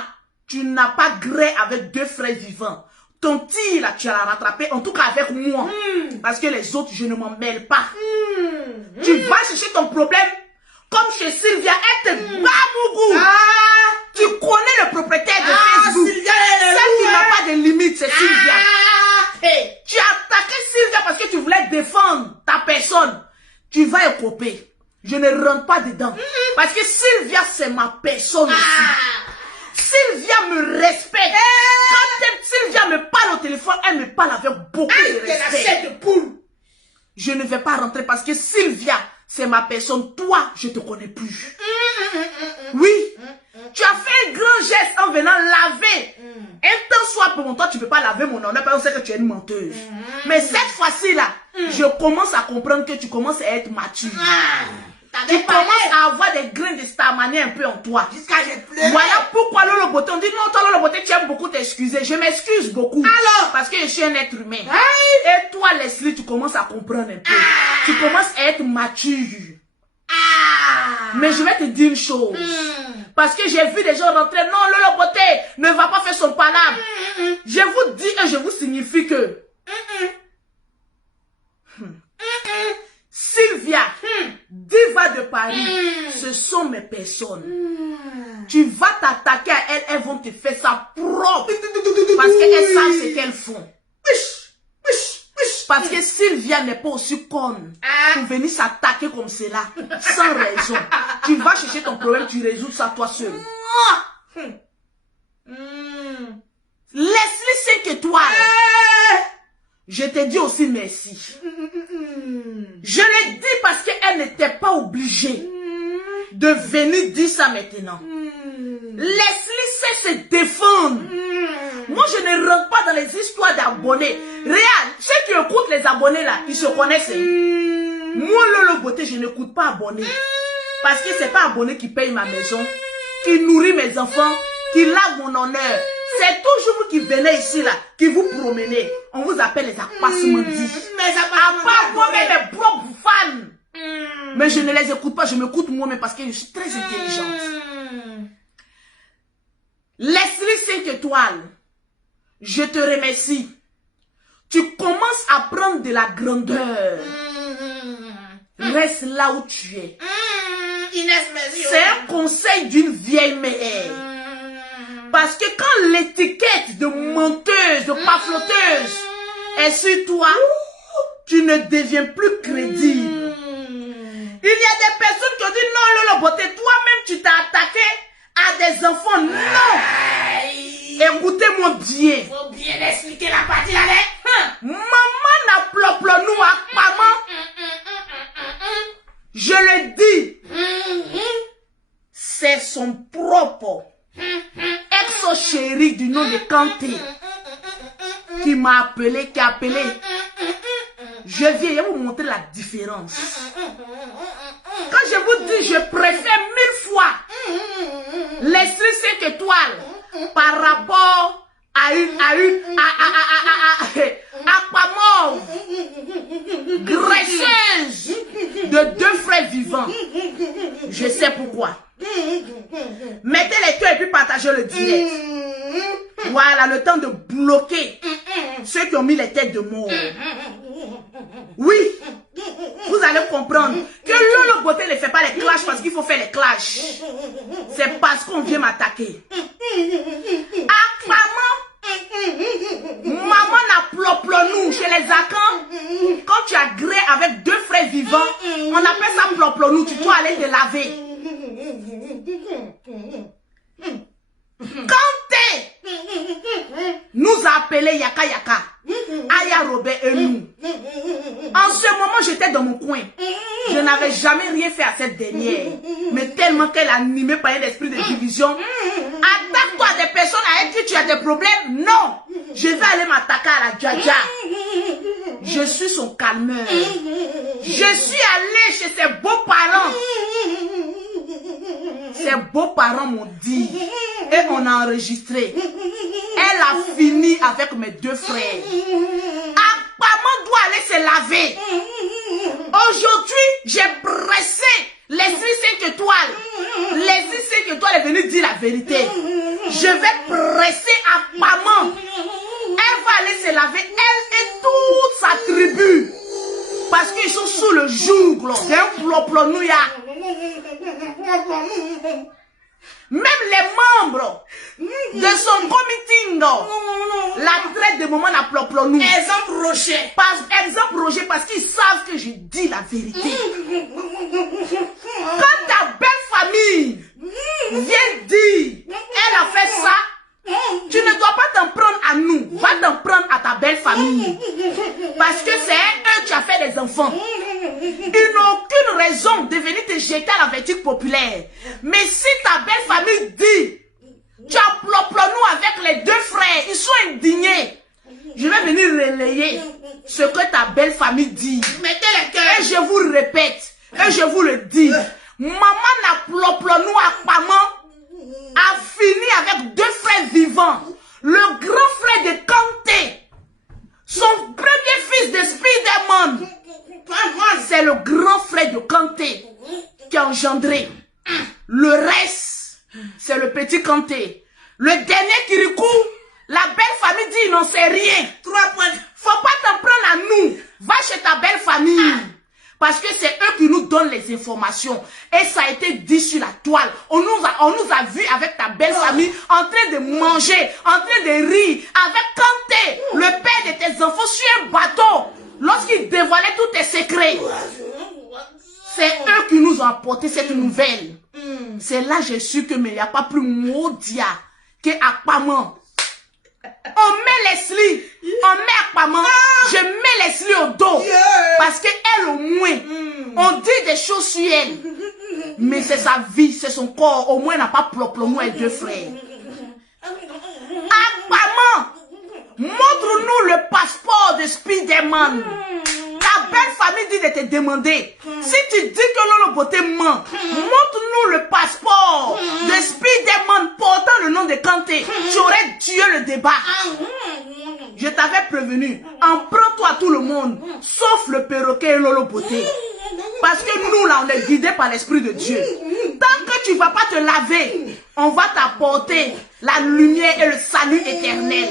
tu n'as pas gré avec 2 frères vivants. Ton tir là, tu l'as rattrapé, en tout cas avec moi. Parce que les autres, je ne m'en mêle pas. Tu vas chercher ton problème, comme chez Sylvia, elle te bat Mougou. Tu connais le propriétaire de Facebook. Sylvia, celle qui n'a pas de limite, c'est Sylvia. Tu as attaqué Sylvia parce que tu voulais défendre ta personne. Tu vas écoper. Je ne rentre pas dedans. Parce que Sylvia, c'est ma personne aussi. Sylvia me respecte. Quand Sylvia me parle au téléphone, elle me parle avec beaucoup de respect. Je ne vais pas rentrer parce que Sylvia, c'est ma personne. Toi, je ne te connais plus. Oui. Tu as fait un grand geste en venant laver. Un temps soit pour toi, tu ne peux pas laver mon honneur parce qu'on sait que tu es une menteuse. Mais cette fois-ci là, je commence à comprendre que tu commences à être mature. Tu commences à avoir des grains de Starmanie un peu en toi. Jusqu'à j'ai pleuré. Voilà pourquoi Lolo Beauté, on dit non, toi Lolo Beauté, tu aimes beaucoup t'excuser. Je m'excuse beaucoup. Alors, parce que je suis un être humain. Et toi Leslie, tu commences à comprendre un peu. Tu commences à être mature. Mais je vais te dire une chose. Parce que j'ai vu des gens rentrer. Non, Lolo Beauté ne va pas faire son palabre. Je vous dis et je vous signifie que Sylvia, Diva de Paris, ce sont mes personnes. Tu vas t'attaquer à elles, elles vont te faire ça propre. Parce qu'elles savent ce qu'elles font. Parce que Sylvia n'est pas aussi conne pour venir s'attaquer comme cela, sans raison. Tu vas chercher ton problème, tu résous ça toi seul. Leslie 5 étoiles. Je te dis aussi merci. Je l'ai dit parce qu'elle n'était pas obligée de venir dire ça maintenant. Leslie sait se défendre. Moi, je ne rentre pas dans les histoires d'abonnés. Regarde, ceux qui écoutent les abonnés là, ils se connaissent. Moi, Lolo Beauté, je n'écoute pas abonnés. Parce que c'est pas abonné qui paye ma maison, qui nourrit mes enfants, qui lave mon honneur. C'est toujours vous qui venez ici là, qui vous promenez. On vous appelle les apassemandis. À part moi-même, mes propres fans. Mais je ne les écoute pas, je m'écoute moi-même parce que je suis très intelligente. Leslie 5 étoiles, je te remercie. Tu commences à prendre de la grandeur. Reste là où tu es. C'est un conseil d'une vieille mère. Parce que quand l'étiquette de menteuse, de pafloteuse est sur toi, tu ne deviens plus crédible. Il y a des personnes qui ont dit non, Lolo Beauté, toi-même tu t'es attaqué à des enfants. Non. Écoutez-moi bien. Faut bien expliquer la partie là. Maman n'a ploplo nous à maman. Je le dis. C'est son propre ex-chéri du nom de Kanté qui m'a appelé, qui a appelé. Je viens vous montrer la différence. Quand je vous dis, je préfère 1000 fois Leslie 5 étoiles par rapport à Aquamor chauve, graisseuse de 2 frères vivants. Je sais pourquoi. Mettez les cœurs et puis partagez le direct. Voilà, le temps de bloquer ceux qui ont mis les têtes de mort. Oui, vous allez comprendre que Lolo Beauté ne fait pas les clashs parce qu'il faut faire les clashs. C'est parce qu'on vient m'attaquer. Ah, maman n'a chez les Akans. Quand tu as gré avec 2 frères vivants, on appelle ça ploplonou. Tu dois aller te laver. Kanté nous a appelé Yaka Yaka, Aya Robert et nous. En ce moment, j'étais dans mon coin. Je n'avais jamais rien fait à cette dernière. Mais tellement qu'elle a animé par un esprit de division. Attaque-toi à des personnes avec qui tu as des problèmes. Non, je vais aller m'attaquer à la Djadja. Je suis son calmeur. Je suis allé chez ses beaux-parents. Ses beaux-parents m'ont dit. Et on a enregistré. Elle a fini avec mes 2 frères. Maman doit aller se laver. Aujourd'hui, j'ai pressé l'esprit 5 étoiles. L'esprit 5 étoiles est venu dire la vérité. Je vais presser à maman. Elle va aller se laver, elle et toute sa tribu. Parce qu'ils sont sous le joug d'un ploplounouya. Même les membres de son comité, la traite de maman à ploplonou. Exemple Roger. Exemple Roger, parce qu'ils savent que je dis la vérité. Quand ta belle famille vient dire, elle a fait ça, tu ne dois pas t'en prendre à nous. Va t'en prendre à ta belle famille. Parce que c'est eux qui a fait des enfants. Ils n'ont aucune raison de venir te jeter à la vertu populaire. Mais si ta belle famille dit, tu as ploplonou avec les 2 frères, ils sont indignés. Je vais venir relayer ce que ta belle famille dit. Mettez les cœurs. Et je vous répète, et je vous le dis, maman n'a ploplonou à maman a fini avec 2 frères vivants. Le grand frère de Kanté, son premier fils de Spiderman, c'est le grand frère de Kanté qui a engendré. Le reste, c'est le petit Kanté. Le dernier Kirikou, la belle famille dit il n'en sait rien. 3 points. Faut pas t'en prendre à nous. Va chez ta belle famille. Parce que c'est eux qui nous donnent les informations. Et ça a été dit sur la toile. On nous a vu avec ta belle famille en train de manger, en train de rire. Avec Kanté, le père de tes enfants, sur un bateau. Lorsqu'il dévoilait tous tes secrets. C'est eux qui nous ont apporté cette nouvelle. C'est là que j'ai su que il n'y a pas plus maudia que Akpaman. On met Leslie, on met Akpaman, je mets Leslie au dos. Parce qu'elle au moins, on dit des choses sur elle. Mais c'est sa vie, c'est son corps. Au moins, elle n'a pas ploplonou avec 2 frères. Akpaman, montre-nous le passeport de Spiderman. Ta belle famille dit de te demander. Si tu dis que Lolo Beauté ment, montre-nous le passeport de Spiderman portant le nom de Kanté. Tu aurais tué le débat. Je t'avais prévenu. En prends-toi tout le monde, sauf le perroquet et Lolo Beauté. Parce que nous là, on est guidés par l'Esprit de Dieu. Tant que tu ne vas pas te laver, on va t'apporter la lumière et le salut éternel.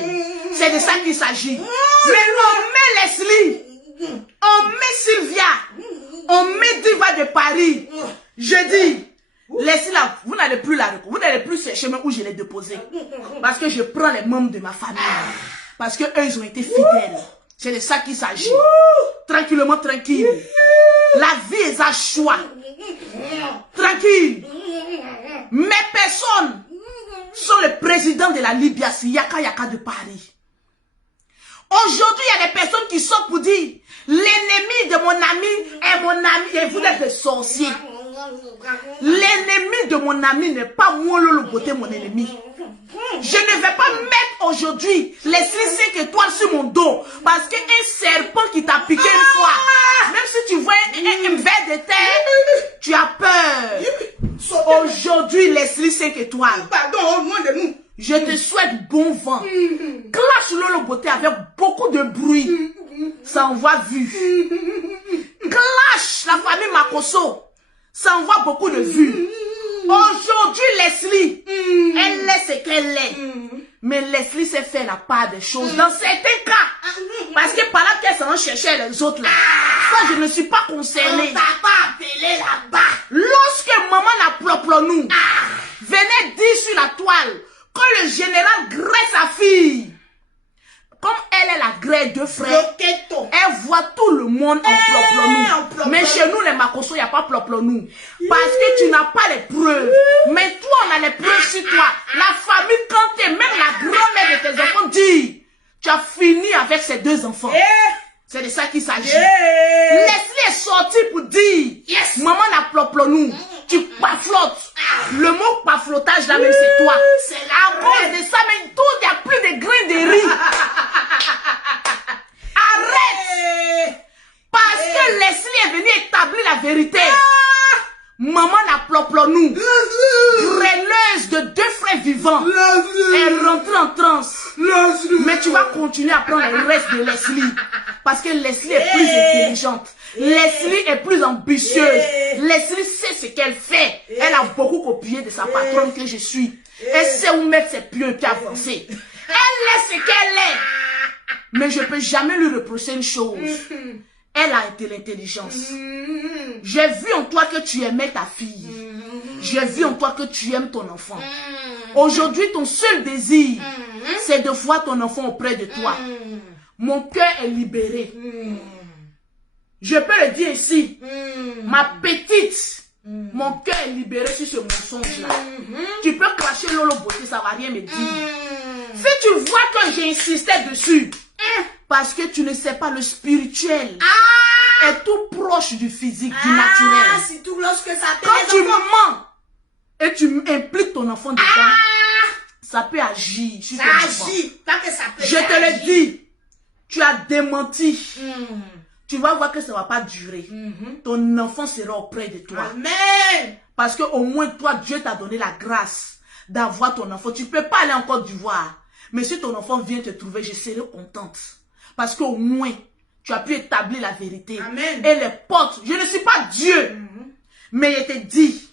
C'est de ça qu'il s'agit. Mais on met Leslie, on met Sylvia, on met Diva de Paris. Je dis, Leslie là, vous n'allez plus la recouvrir, vous n'allez plus ce chemin où je l'ai déposé. Parce que je prends les membres de ma famille. Parce que eux, ils ont été fidèles. C'est de ça qu'il s'agit. Tranquillement, tranquille. La vie est à choix. Tranquille. Mes personnes sont le président de la Libye, Yaka Yaka de Paris. Aujourd'hui, il y a des personnes qui sont pour dire l'ennemi de mon ami est mon ami et vous êtes des sorciers. L'ennemi de mon ami n'est pas moi, Lolo Beauté, mon ennemi. Je ne vais pas mettre aujourd'hui les 5 étoiles sur mon dos parce qu'un serpent qui t'a piqué une fois, même si tu vois un ver de terre, tu as peur. Aujourd'hui, les 5 étoiles. Pardon, au nom de nous. Je te souhaite bon vent. Clash Lolo Beauté avec beaucoup de bruit. ça envoie vues. Clash, la famille Makosso, ça envoie beaucoup de vues. Aujourd'hui, Leslie, elle est ce qu'elle est. Mais Leslie s'est fait la part des choses dans certains cas. Parce que par là qu'elle s'en cherchait les autres là. Ça, je ne suis pas concernée. On t'a pas appelé là-bas. Lorsque maman la ploplonou venait dire sur la toile que le général grêt sa fille, comme elle est la grêle de frères, elle voit tout le monde en ploplonou. Mais chez nous, les Makosso, il n'y a pas ploplonou. Parce que tu n'as pas les preuves. Mais toi, on a les preuves sur toi. La famille Kanté, même la grand-mère de tes enfants dit, tu as fini avec ces deux enfants. C'est de ça qu'il s'agit. Leslie est sortie pour dire, maman n'a ploplonou. Tu paflottes. Le mot paflottage là même c'est toi. C'est à cause de ça, mais tout, il n'y a plus de grains de riz. Arrête. Parce que Leslie est venue établir la vérité. Maman n'a ploplonou. Graineuse de deux frères vivants. Elle rentre en transe. Mais tu vas continuer à prendre le reste de Leslie. Parce que Leslie est plus intelligente. Leslie est plus ambitieuse. Leslie sait ce qu'elle fait. Elle a beaucoup copié de sa patronne que je suis. Elle sait où mettre ses pieds et puis avancer. Elle est ce qu'elle est. Mais je ne peux jamais lui reprocher une chose. Elle a été l'intelligence. J'ai vu en toi que tu aimais ta fille. J'ai vu en toi que tu aimes ton enfant. Aujourd'hui, ton seul désir, c'est de voir ton enfant auprès de toi. Mon cœur est libéré. Je peux le dire ici. Ma petite, mon cœur est libéré sur ce mensonge-là. Tu peux cracher Lolo Beauté, ça ne va rien me dire. Si tu vois que j'ai insisté dessus, parce que tu ne sais pas le spirituel est tout proche du physique, du naturel. Surtout lorsque ça quand tu mens et tu impliques ton enfant dedans, ça peut agir sur ton enfant. Pas que ça peut Je te le dis, tu as démenti. Tu vas voir que ça ne va pas durer. Ton enfant sera auprès de toi. Amen. Parce qu'au moins toi, Dieu t'a donné la grâce d'avoir ton enfant. Tu ne peux pas aller en Côte d'Ivoire. Mais si ton enfant vient te trouver, je serai contente. Parce qu'au moins, tu as pu établir la vérité. Amen. Et les portes, je ne suis pas Dieu. Mais je te dis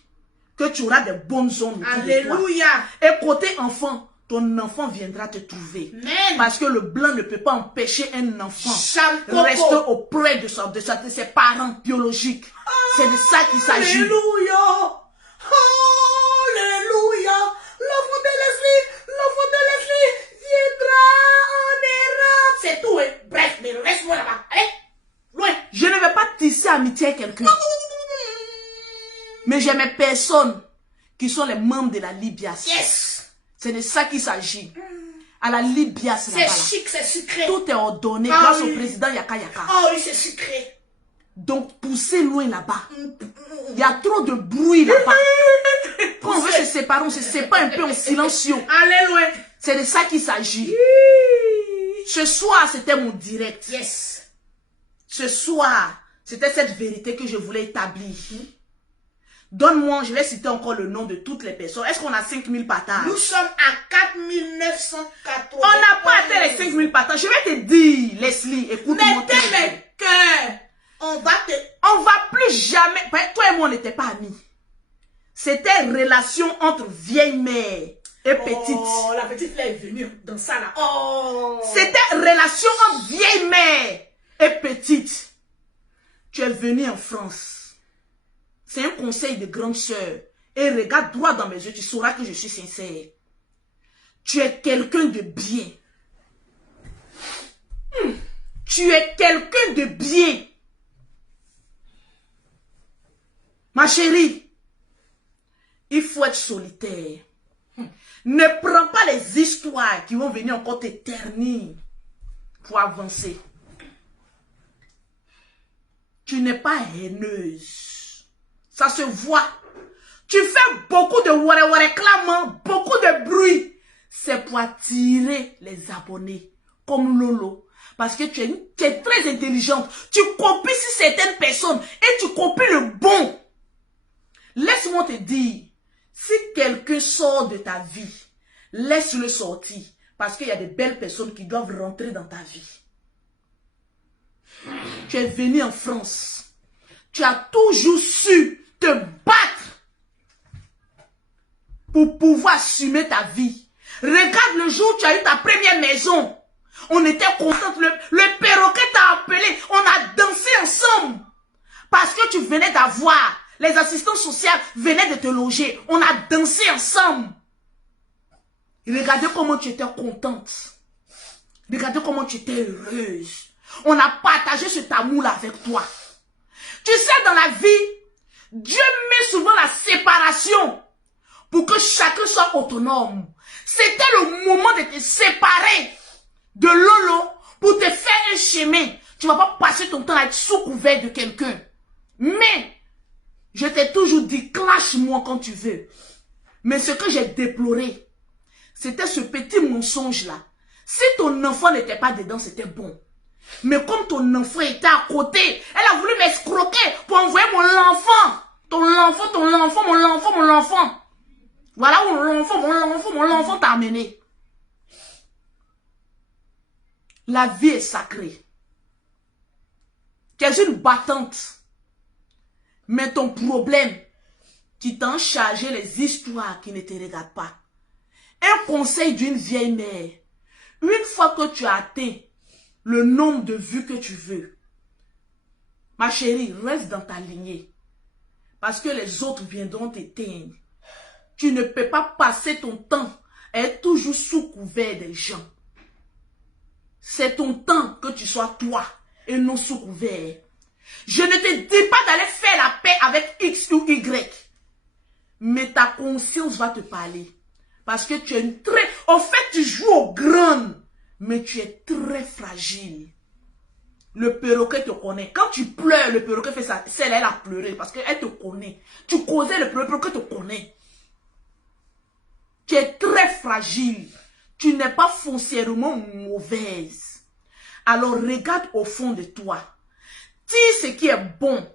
que tu auras des bonnes zones autour de toi. Alléluia. Et côté enfant, ton enfant viendra te trouver. Amen. Parce que le blanc ne peut pas empêcher un enfant Champopo. de rester auprès de ses parents biologiques. C'est de ça qu'il s'agit. Alléluia. Alléluia. L'enfant de Leslie viendra en Europe. C'est tout, hein. Bref, mais reste-moi là-bas. Allez, loin. Je ne vais pas tisser amitié avec quelqu'un. Mais j'ai mes personnes qui sont les membres de la Libias. Yes. C'est de ça qu'il s'agit. À la Libias, c'est chic, c'est sucré. tout est ordonné grâce au président Yaka Yaka. Oh oui, c'est sucré. Donc, poussez loin là-bas. Il y a trop de bruit là-bas. Quand on veut se séparer, on se sépare un peu en silencieux. Allez loin. C'est de ça qu'il s'agit. Ce soir, c'était mon direct. Yes. Ce soir, c'était cette vérité que je voulais établir. Donne-moi, je vais citer encore le nom de toutes les personnes. Est-ce qu'on a 5000 partages? Nous sommes à 4980. On n'a pas atteint les 5000 partages. Je vais te dire, Leslie, écoute-moi. Mettez mes cœurs. On va plus jamais... Toi et moi, on n'était pas amis. C'était relation entre vieille mère et petite. Oh, la petite là est venue dans ça là. Oh. C'était relation entre vieille mère et petite. Tu es venue en France. C'est un conseil de grande sœur. Et regarde droit dans mes yeux, tu sauras que je suis sincère. Tu es quelqu'un de bien. Tu es quelqu'un de bien. Ma chérie, il faut être solitaire. Ne prends pas les histoires qui vont venir encore t'éternir pour avancer. Tu n'es pas haineuse. Ça se voit. Tu fais beaucoup de ware clamant, beaucoup de bruit. C'est pour attirer les abonnés, comme Lolo. Parce que tu es très intelligente. Tu copies sur certaines personnes et tu copies le bon. Laisse-moi te dire, si quelqu'un sort de ta vie, laisse-le sortir. Parce qu'il y a de belles personnes qui doivent rentrer dans ta vie. Tu es venu en France. Tu as toujours su te battre pour pouvoir assumer ta vie. Regarde le jour où tu as eu ta première maison. On était contents. Le perroquet t'a appelé. On a dansé ensemble. Parce que tu venais d'avoir. Les assistants sociaux venaient de te loger. On a dansé ensemble. Regardez comment tu étais contente. Regardez comment tu étais heureuse. On a partagé cet amour-là avec toi. Tu sais, dans la vie, Dieu met souvent la séparation pour que chacun soit autonome. C'était le moment de te séparer de Lolo pour te faire un chemin. Tu ne vas pas passer ton temps à être sous couvert de quelqu'un. Mais, je t'ai toujours dit, clash-moi quand tu veux. Mais ce que j'ai déploré, c'était ce petit mensonge-là. Si ton enfant n'était pas dedans, c'était bon. Mais comme ton enfant était à côté, elle a voulu m'escroquer pour envoyer mon enfant. Mon enfant. Voilà où mon enfant t'a amené. La vie est sacrée. Tu es une battante. Mais ton problème, tu t'en chargé les histoires qui ne te regardent pas. Un conseil d'une vieille mère. Une fois que tu as atteint le nombre de vues que tu veux, ma chérie, reste dans ta lignée. Parce que les autres viendront t'éteindre. Tu ne peux pas passer ton temps à être toujours sous couvert des gens. C'est ton temps que tu sois toi et non sous couvert. Je ne te dis pas d'aller faire la paix avec X ou Y. Mais ta conscience va te parler. Parce que tu es une très... En fait, tu joues au grand. Mais tu es très fragile. Le perroquet te connaît. Quand tu pleures, le perroquet fait ça. Celle, elle a pleuré parce qu'elle te connaît. Tu causais, le perroquet te connaît. Tu es très fragile. Tu n'es pas foncièrement mauvaise. Alors regarde au fond de toi. Tire ce qui est bon.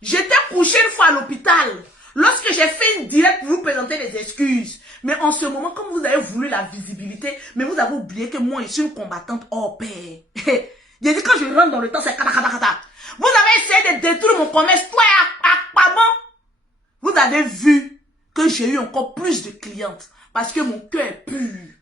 J'étais couché une fois à l'hôpital. Lorsque j'ai fait une direct pour vous présenter des excuses. Mais en ce moment, comme vous avez voulu la visibilité, mais vous avez oublié que moi, je suis une combattante hors pair. J'ai dit quand je rentre dans le temps, c'est kata kata kata. Vous avez essayé de détruire mon commerce. Toi, vous avez vu que j'ai eu encore plus de clientes. Parce que mon cœur est pur.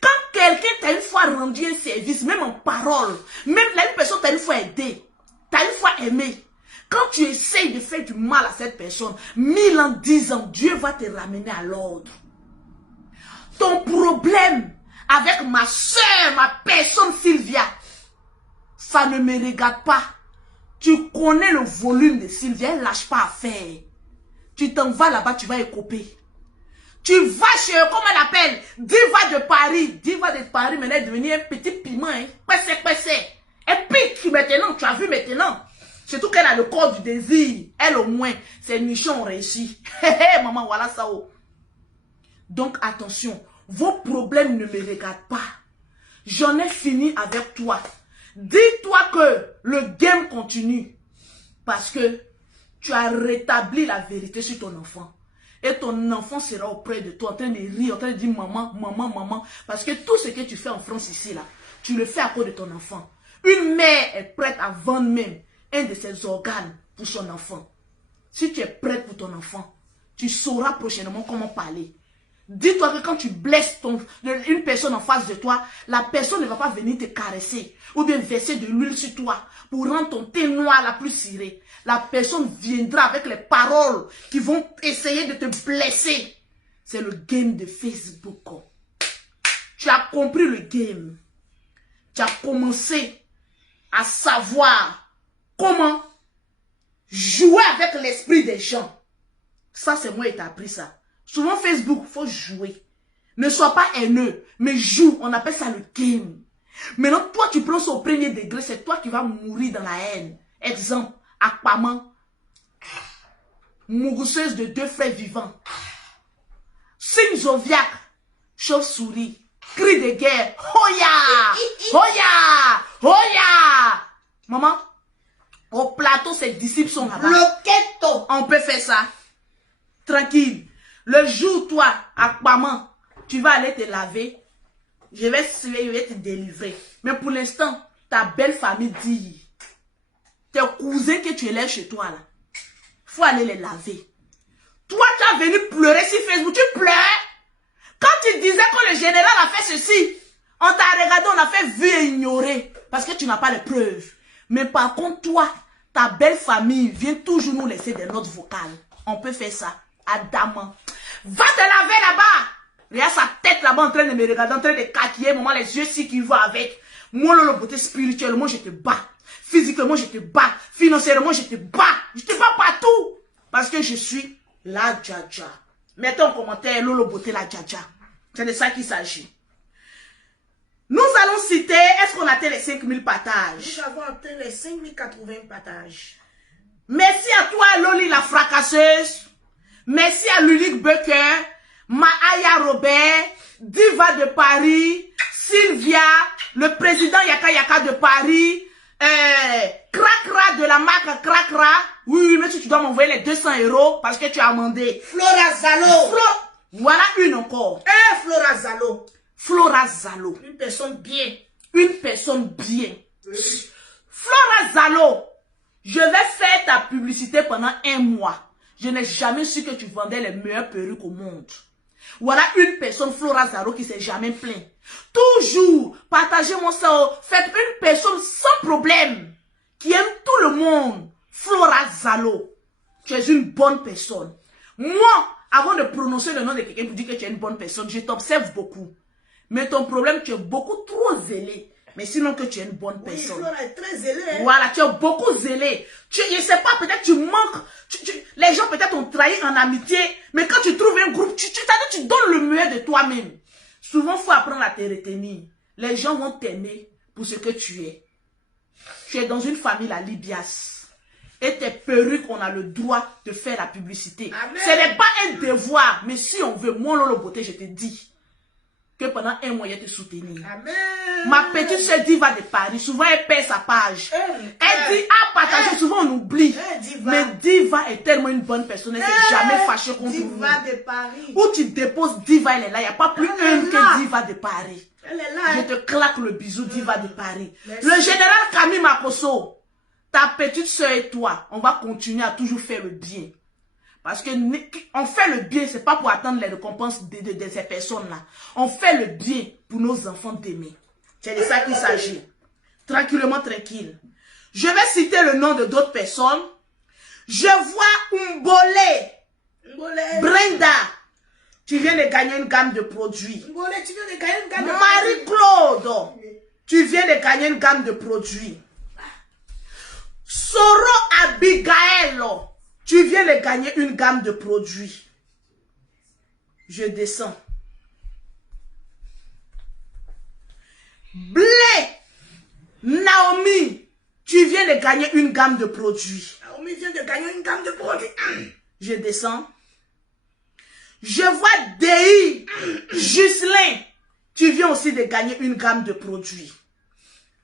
Quand quelqu'un t'a une fois rendu un service, même en parole, même là, une personne t'a une fois aidé, t'as une fois aimé. Quand tu essayes de faire du mal à cette personne, 1000 ans, 10 ans, Dieu va te ramener à l'ordre. Ton problème avec ma soeur, ma personne Sylvia, ça ne me regarde pas. Tu connais le volume de Sylvia, elle ne lâche pas à faire. Tu t'en vas là-bas, tu vas écoper. Tu vas chez eux, comment elle appelle? Diva de Paris. Diva de Paris, maintenant, elle est devenue un petit piment. Hein. Pessé. Elle pique maintenant, tu as vu maintenant. Surtout qu'elle a le corps du désir. Elle au moins, ses nichons ont réussi. Maman, voilà ça. Oh. Donc attention, vos problèmes ne me regardent pas. J'en ai fini avec toi. Dis-toi que le game continue. Parce que tu as rétabli la vérité sur ton enfant. Et ton enfant sera auprès de toi en train de rire, en train de dire maman, maman, maman. Parce que tout ce que tu fais en France ici, là, tu le fais à cause de ton enfant. Une mère est prête à vendre même un de ses organes pour son enfant. Si tu es prête pour ton enfant, tu sauras prochainement comment parler. Dis-toi que quand tu blesses une personne en face de toi, la personne ne va pas venir te caresser ou bien verser de l'huile sur toi pour rendre ton thé noir la plus cirée. La personne viendra avec les paroles qui vont essayer de te blesser. C'est le game de Facebook. Tu as compris le game. Tu as commencé à savoir comment jouer avec l'esprit des gens. Ça, c'est moi qui t'ai appris ça. Souvent, Facebook, il faut jouer. Ne sois pas haineux, mais joue. On appelle ça le game. Maintenant, toi, tu prends ça au premier degré. C'est toi qui vas mourir dans la haine. Exemple, Akpaman, mousseuse de 2 frères vivants. Signe zodiaque, chauve-souris, cri de guerre. Hoya! Hoya! Hoya! Maman, au plateau, ses disciples sont là-bas. Bloquetto. On peut faire ça. Tranquille. Le jour, toi, Akpaman, tu vas aller te laver. Je vais te délivrer. Mais pour l'instant, ta belle famille dit, tes cousins que tu élèves chez toi là, faut aller les laver. Toi, tu as venu pleurer sur Facebook, tu pleurais. Quand tu disais que le général a fait ceci, on t'a regardé, on a fait vu et ignorer. Parce que tu n'as pas les preuves. Mais par contre, toi, ta belle famille vient toujours nous laisser des notes vocales. On peut faire ça. Adam. Va te laver là-bas. Regarde sa tête là-bas en train de me regarder, en train de caquiller. Maman, les yeux ci qui vont avec. Moi, le beauté spirituellement, je te bats. Physiquement, je te bats. Financièrement, je te bats. Je te bats partout. Parce que je suis la Dja-Dja. Mettez en commentaire Lolo Beauté la Dja-Dja. C'est de ça qu'il s'agit. Nous allons citer, est-ce qu'on a atteint les 5000 partages? Nous avons atteint les 5080 partages. Merci à toi, Loli la fracasseuse. Merci à Lulique Becker, Maaya Robert, Diva de Paris, Sylvia, le président Yaka Yaka de Paris, Cracra de la marque Cracra. Oui, mais tu dois m'envoyer les 200 € parce que tu as amendé. Flora Zalo. Voilà une encore. Flora Zalo. Flora Zalo. Une personne bien. Une personne bien. Flora Zalo, je vais faire ta publicité pendant 1 mois. Je n'ai jamais su que tu vendais les meilleures perruques au monde. Voilà une personne, Flora Zalo, qui s'est jamais plaint. Toujours, partagez-moi ça. Faites une personne sans problème, qui aime tout le monde. Flora Zalo, tu es une bonne personne. Moi, avant de prononcer le nom de quelqu'un pour dire que tu es une bonne personne, je t'observe beaucoup. Mais ton problème, tu es beaucoup trop zélé. Mais sinon que tu es une bonne personne. Oui, Flora est très zélée. Hein? Voilà, tu es beaucoup zélé. Je ne sais pas, peut-être tu manques. Les gens peut-être ont trahi en amitié. Mais quand tu trouves un groupe, tu donnes le meilleur de toi-même. Souvent, il faut apprendre à te retenir. Les gens vont t'aimer pour ce que tu es. Tu es dans une famille à Libias. Et tes perruques, on a le droit de faire la publicité. Amen. Ce n'est pas un devoir. Mais si on veut, mon Lolo Beauté, je te dis que pendant 1 mois, il te soutenir. Amen. Ma petite soeur Diva de Paris, souvent elle perd sa page. Elle dit à partager, souvent on oublie. Mais Diva est tellement une bonne personne, elle n'est jamais fâchée contre nous. Diva de Paris. Où tu déposes Diva, elle est là. Il n'y a pas plus une que Diva de Paris. Elle est là. Je te claque le bisou, Diva de Paris. Merci. Le général Camille Makosso, ta petite soeur et toi, on va continuer à toujours faire le bien. Parce que on fait le bien, c'est pas pour attendre les récompenses de ces personnes-là. On fait le bien pour nos enfants d'aimer. C'est de ça qu'il s'agit. Tranquillement, tranquille. Je vais citer le nom de d'autres personnes. Je vois Mbole. Brenda. Tu viens de gagner une gamme de produits. Mbole, tu viens de gagner une gamme de produits. Marie-Claude. Tu viens de gagner une gamme de produits. Soro Abigail. Tu viens de gagner une gamme de produits. Je descends. Blé. Naomi. Tu viens de gagner une gamme de produits. Naomi vient de gagner une gamme de produits. Je descends. Je vois Dei. Ghislain. Tu viens aussi de gagner une gamme de produits.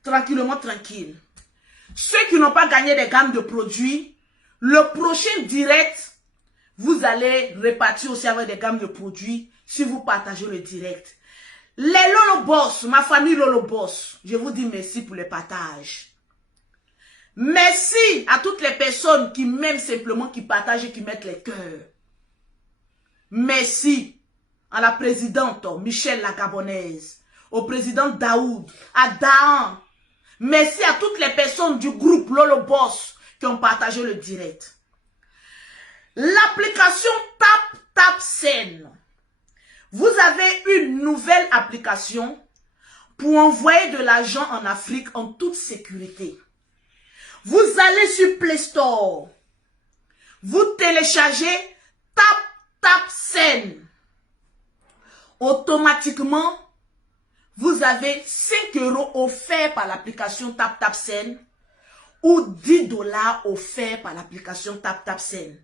Tranquillement, tranquille. Ceux qui n'ont pas gagné des gammes de produits, le prochain direct, vous allez répartir aussi avec des gammes de produits si vous partagez le direct. Les Lolo Boss, ma famille Lolo Boss, je vous dis merci pour les partages. Merci à toutes les personnes qui m'aiment simplement, qui partagent et qui mettent les cœurs. Merci à la présidente Michel la Gabonaise, au président Daoud, à Daan. Merci à toutes les personnes du groupe Lolo Boss qui ont partagé le direct. L'application TapTapSend. Vous avez une nouvelle application pour envoyer de l'argent en Afrique en toute sécurité. Vous allez sur Play Store. Vous téléchargez TapTapSend. Automatiquement, vous avez 5 € offerts par l'application TapTapSend ou 10 $ offerts par l'application TapTapSend.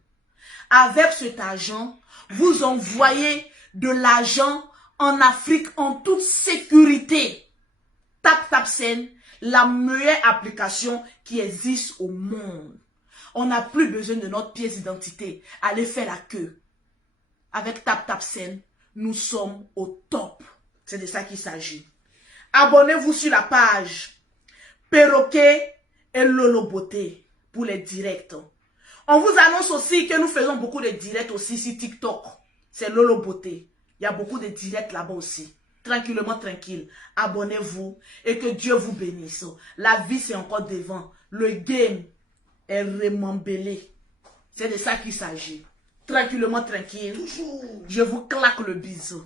Avec cet argent, vous envoyez de l'argent en Afrique en toute sécurité. TapTapSend, la meilleure application qui existe au monde. On n'a plus besoin de notre pièce d'identité. Allez faire la queue. Avec TapTapSend, nous sommes au top. C'est de ça qu'il s'agit. Abonnez-vous sur la page Perroquet et Lolo Beauté. pour les directs. On vous annonce aussi que nous faisons beaucoup de directs aussi sur TikTok. C'est Lolo Beauté. Il y a beaucoup de directs là-bas aussi. Tranquillement, tranquille. Abonnez-vous et que Dieu vous bénisse. La vie, c'est encore devant. Le game est remembelé. C'est de ça qu'il s'agit. Tranquillement, tranquille. Je vous claque le bisou.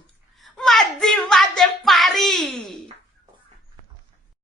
Ma diva de Paris.